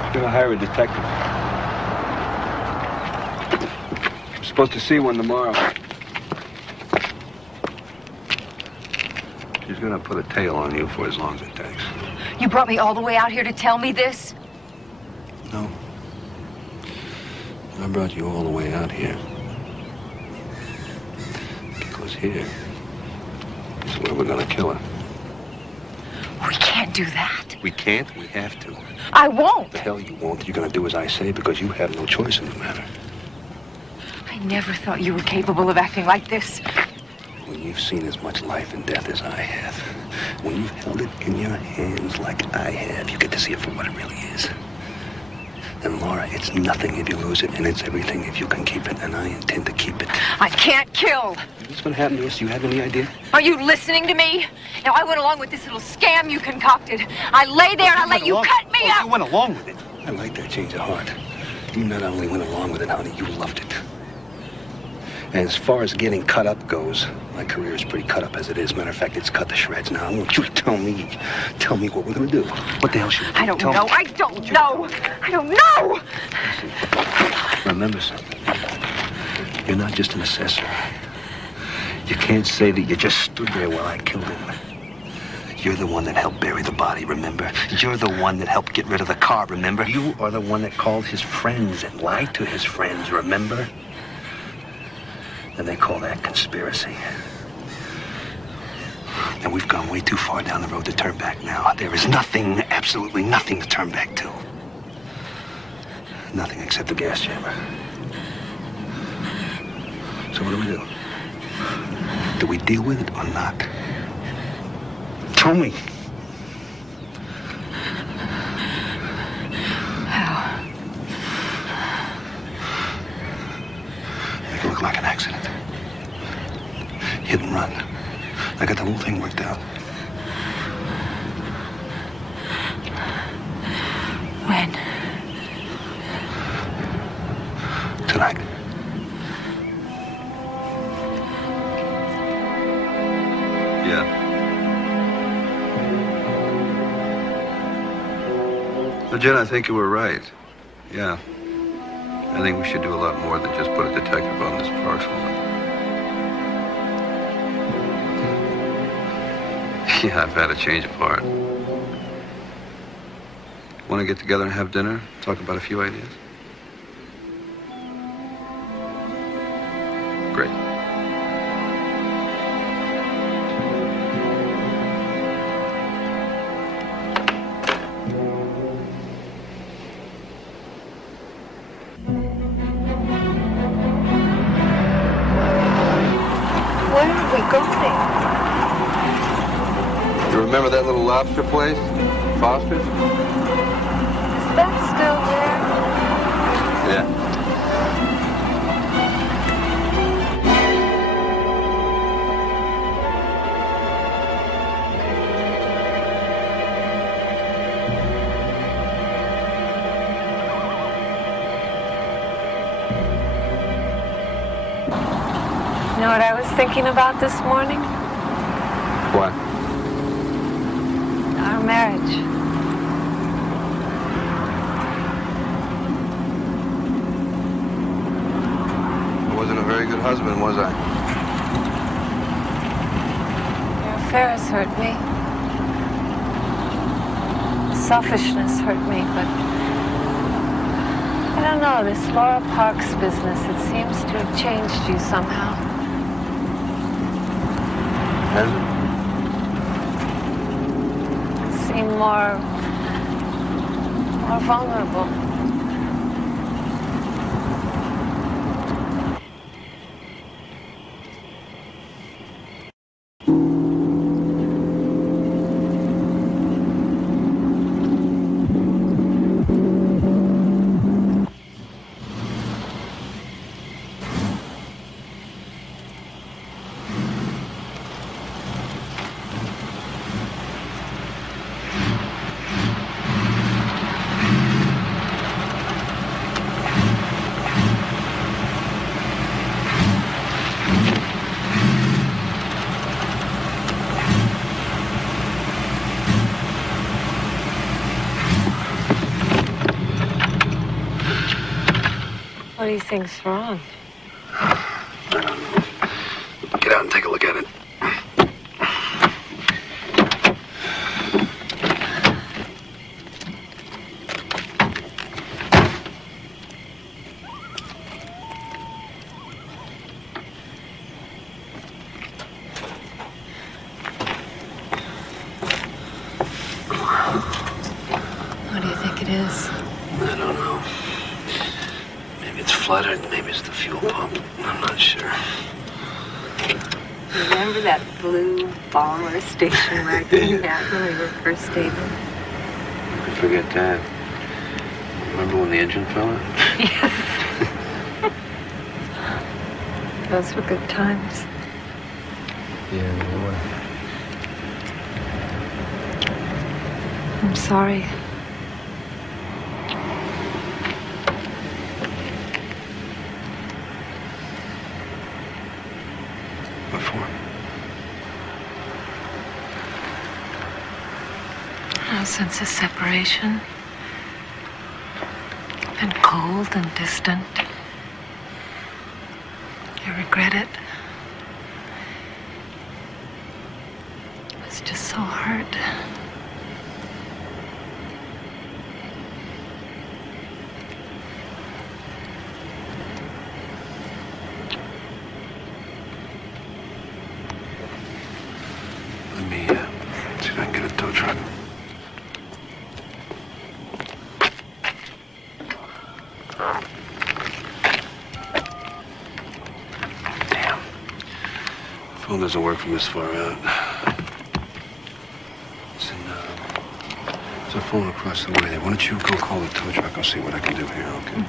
I'm gonna hire a detective. I'm supposed to see one tomorrow. She's gonna put a tail on you for as long as it takes. You brought me all the way out here to tell me this? No. I brought you all the way out here. Because here is where we're gonna kill her. We can't do that. We can't, we have to. I won't. The hell you won't. You're gonna do as I say because you have no choice in the matter. I never thought you were capable of acting like this. When you've seen as much life and death as I have, when you've held it in your hands like I have, you get to see it for what it really is. And Laura, it's nothing if you lose it, and it's everything if you can keep it, and I intend to keep it. I can't kill. What's gonna happen to us? You have any idea? Are you listening to me? Now, I went along with this little scam you concocted. I lay there and I let you cut me up. You went along with it. I like that change of heart. You not only went along with it, honey, you loved it. And as far as getting cut up goes, my career is pretty cut up as it is. Matter of fact, it's cut to shreds now. I want you to tell me what we're gonna do. What the hell should we do? I don't know. I don't know. I don't know. Listen, remember something. You're not just an assessor. You can't say that you just stood there while I killed him. You're the one that helped bury the body, remember? You're the one that helped get rid of the car, remember? You are the one that called his friends and lied to his friends, remember? And they call that conspiracy. And we've gone way too far down the road to turn back now. There is nothing, absolutely nothing to turn back to. Nothing except the gas chamber. So what do we do? Do we deal with it or not? Tell me. How? Make it look like an accident. Hit and run. I got the whole thing worked out. When? Tonight. Yeah. Well, Jen, I think you were right. Yeah. I think we should do a lot more than just put a detective on this Parks woman. Yeah, I've had a change of heart. Want to get together and have dinner? Talk about a few ideas? Great. Where are we going? You remember that little lobster place? Foster's? Is that still there? Yeah. You know what I was thinking about this morning? What? Our marriage. I wasn't a very good husband, was I? Your affairs hurt me. Selfishness hurt me, but I don't know, this Laura Parks business, it seems to have changed you somehow. Has it? You seem more vulnerable. What do you think's wrong? Get out and take a look at it. What do you think it is? I don't know. Maybe it's flooded, maybe it's the fuel pump. I'm not sure. Remember that blue bomber station wagon we had when we were first dating? I forget that. Remember when the engine fell out? Yes. Those were good times. Yeah, they were. I'm sorry. What for? No sense of separation. And cold and distant. I regret it. I was just so hurt. Let me see if I can get a tow truck. Damn. Phone phone doesn't work from this far out. Listen, there's a phone across the way there. Why don't you go call the tow truck? I'll see what I can do here, okay?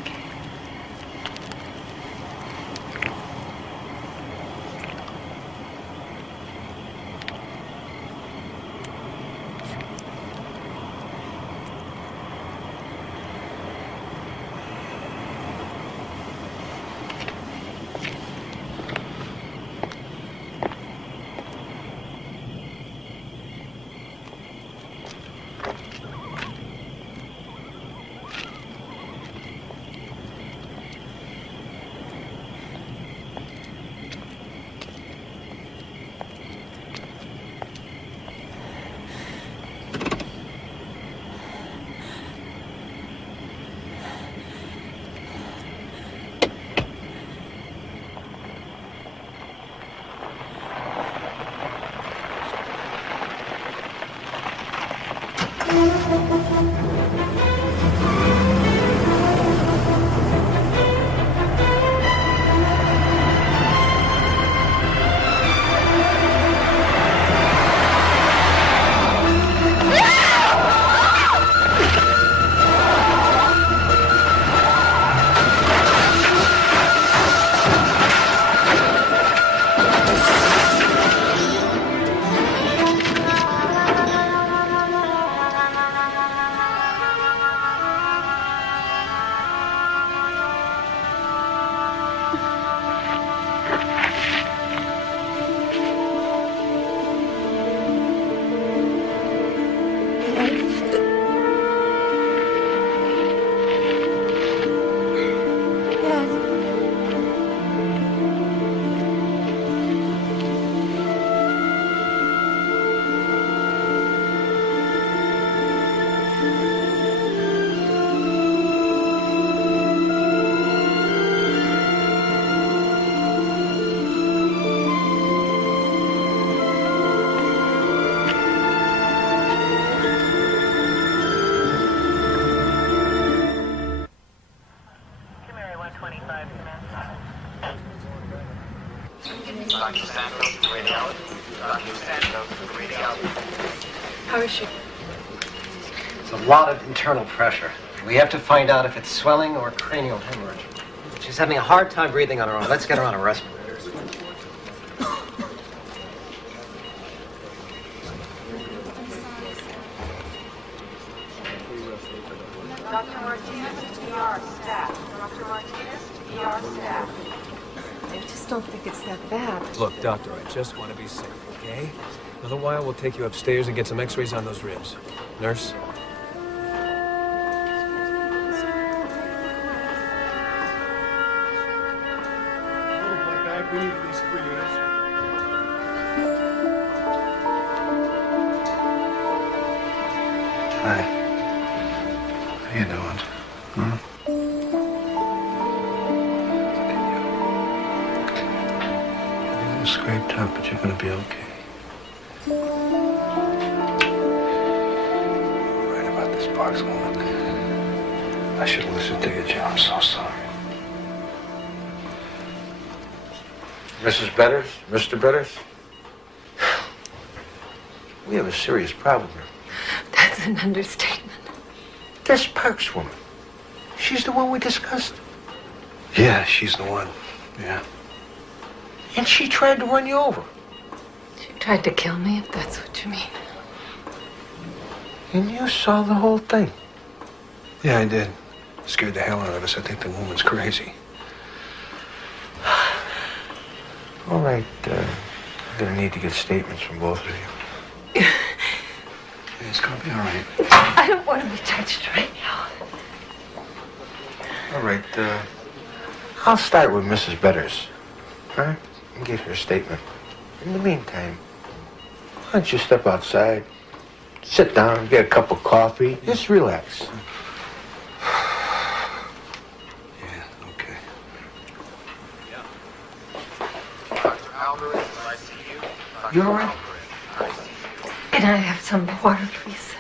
How is she? It's a lot of internal pressure. We have to find out if it's swelling or cranial hemorrhage. She's having a hard time breathing on her own. Let's get her on a respirator. Dr. Martinez, ER staff. Dr. Martinez, ER staff. I just don't think it's that bad. Look, doctor, I just want to be safe, okay? Another while, we'll take you upstairs and get some x-rays on those ribs. Nurse? We need at least 3 units. Hi. How you doing? Huh? You're a little scraped up, but you're gonna be okay. You're right about this box woman. I should have listened to you, Joe. I'm so sorry. Mrs. Betters? Mr. Betters? We have a serious problem here. That's an understatement. This Parks woman. She's the one we discussed. Yeah, she's the one. Yeah. And she tried to run you over. She tried to kill me, if that's what you mean. And you saw the whole thing. Yeah, I did. Scared the hell out of us. I think the woman's crazy. All right, I'm gonna need to get statements from both of you. It's gonna be all right. I don't want to be touched right now. All right, I'll start with Mrs. Betters. All right? And get her statement. In the meantime, why don't you step outside, sit down, get a cup of coffee, just relax. You all right? Can I have some water, please?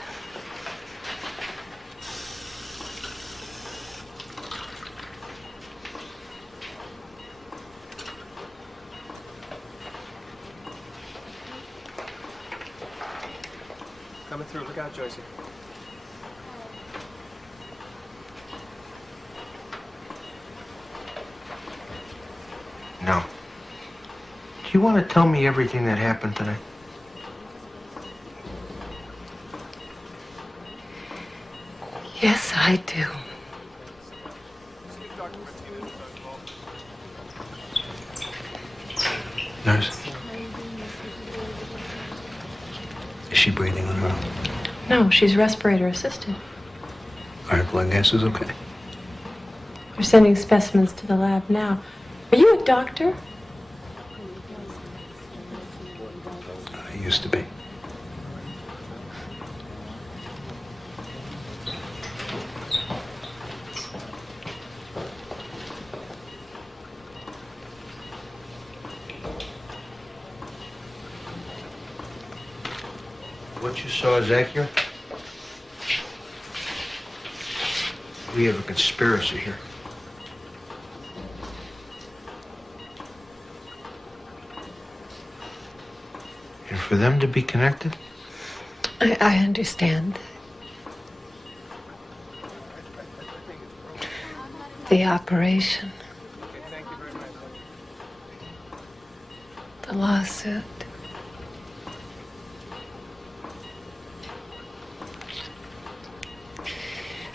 Coming through. Look out, Joycey. Now, do you want to tell me everything that happened tonight? Yes, I do. Nurse? Is she breathing on her own? No, she's respirator assisted. Are her blood gases okay? We're sending specimens to the lab now. Are you a doctor? I used to be. What you saw is accurate? We have a conspiracy here. And for them to be connected? I understand. The operation. The lawsuit.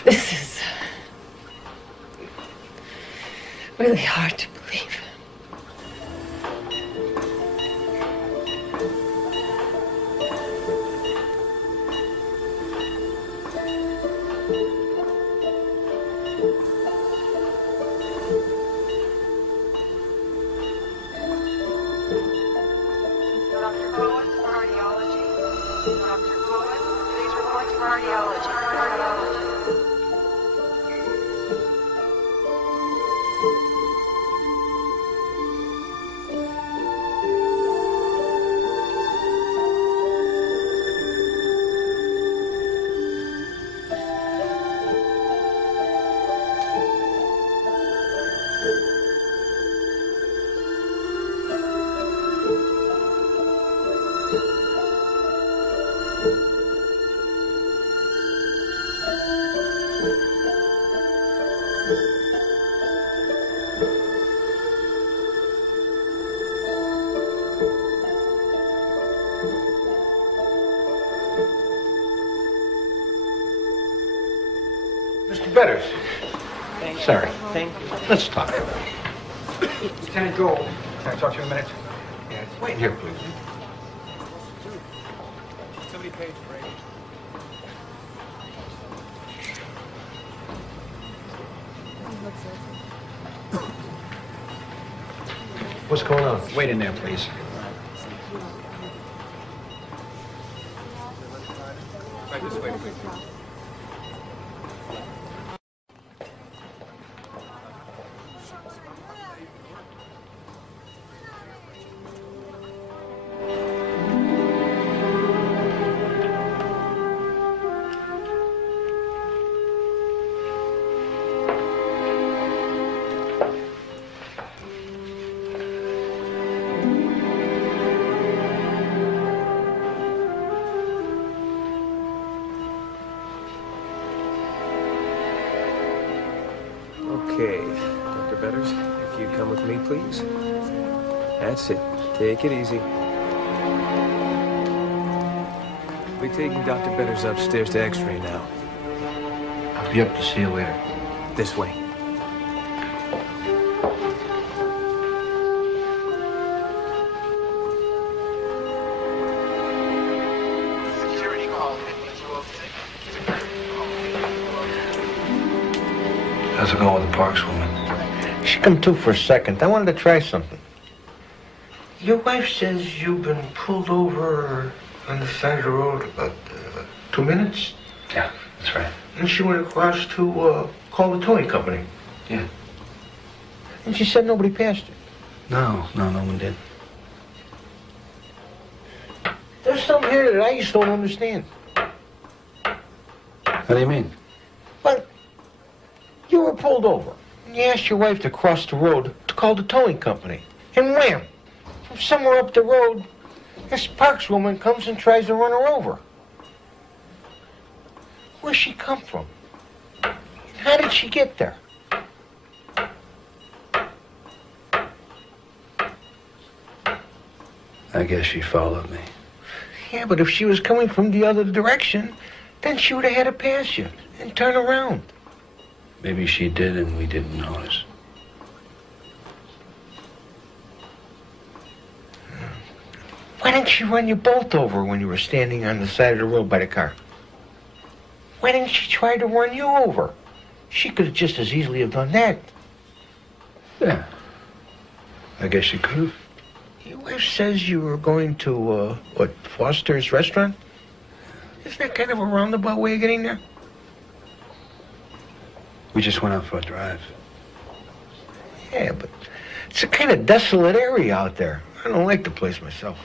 This is really hard to believe. Mr. Betters. Sorry. Thank you. Let's talk. Lieutenant Gold, can I talk to you a minute? Yeah, wait here, please. Somebody page break. What's going on? Wait in there, please. Right this way, please. Okay, Dr. Betters, if you'd come with me, please. That's it. Take it easy. We're taking Dr. Betters upstairs to X-ray now. I'll be up to see you later. This way. How's it going with the Parks woman? She come to for a second. I wanted to try something. Your wife says you've been pulled over on the side of the road about 2 minutes? Yeah, that's right. And she went across to call the towing company. Yeah. And she said nobody passed her. No one did. There's something here that I just don't understand. How do you mean? Well, you were pulled over. And you asked your wife to cross the road to call the towing company. And wham! From somewhere up the road, this Parks woman comes and tries to run her over. Where'd she come from? How did she get there? I guess she followed me. Yeah, but if she was coming from the other direction, then she would have had to pass you and turn around. Maybe she did and we didn't notice. Why didn't she run you both over when you were standing on the side of the road by the car? Why didn't she try to run you over? She could have just as easily have done that. Yeah. I guess she could have. Your wife says you were going to, Foster's restaurant? Isn't that kind of a roundabout way of getting there? We just went out for a drive. Yeah, but it's a kind of desolate area out there. I don't like the place myself.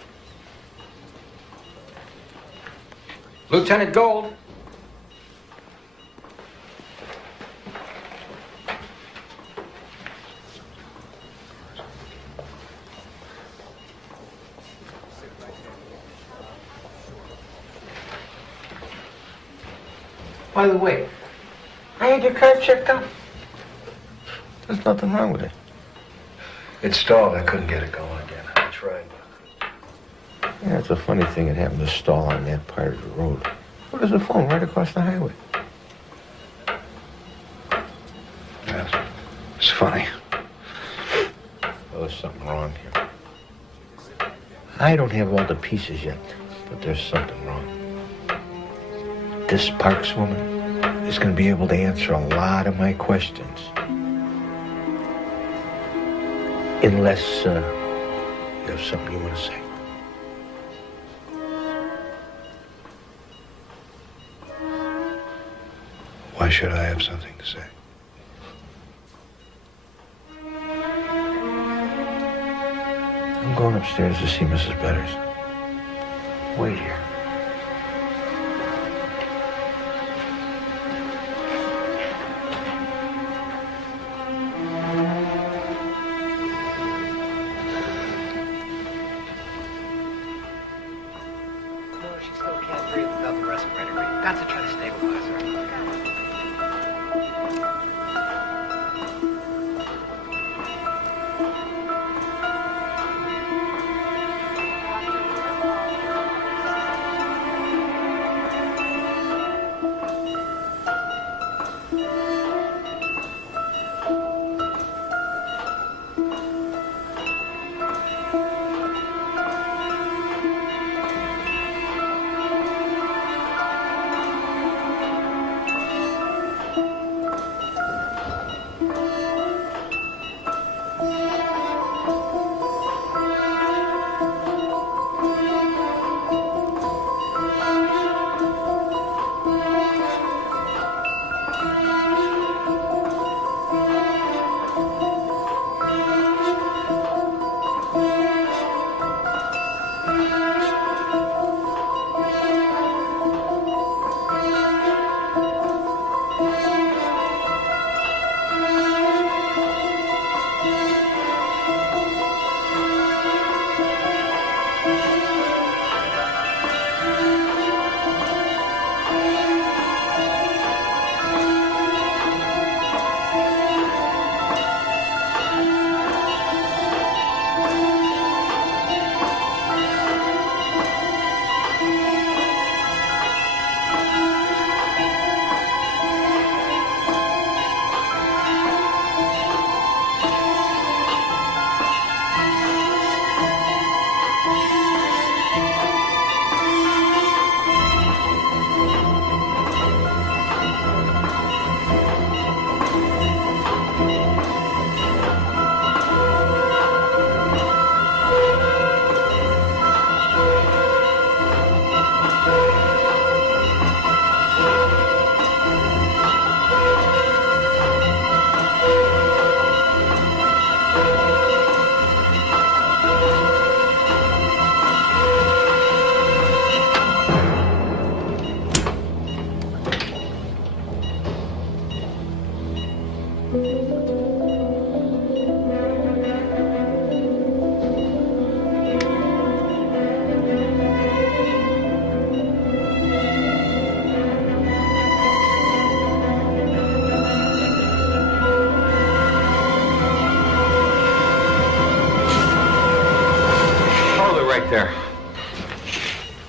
Lieutenant Gold. By the way, I had your car checked out. There's nothing wrong with it. It stalled. I couldn't get it going again. I tried. Yeah, it's a funny thing it happened to stall on that part of the road. What is the phone right across the highway? Yeah, it's funny. Well, there's something wrong here. I don't have all the pieces yet, but there's something wrong. This Parks woman is going to be able to answer a lot of my questions. Unless you have something you want to say. Why should I have something to say? I'm going upstairs to see Mrs. Betters. Wait here. No, she still can't breathe without the respirator. We've got to try to stabilize her.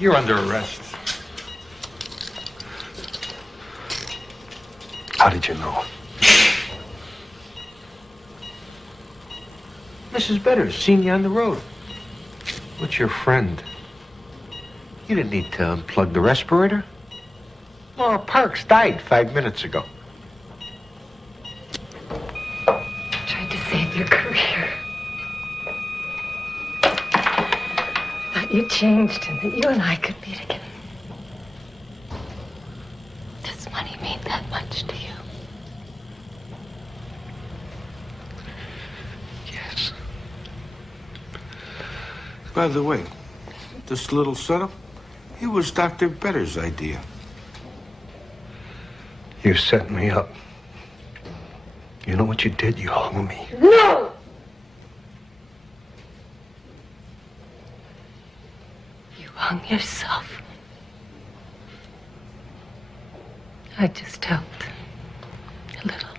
You're under arrest. How did you know? Mrs. Betters seen you on the road. What's your friend? You didn't need to unplug the respirator. Laura Parks died 5 minutes ago. Tried to save your career. Thought you changed and that you and I could be together. Does money mean that much to you? Yes. By the way, this little setup, it was Dr. Better's idea. You set me up. You know what you did? You hung me. No! You hung yourself. I just helped. A little.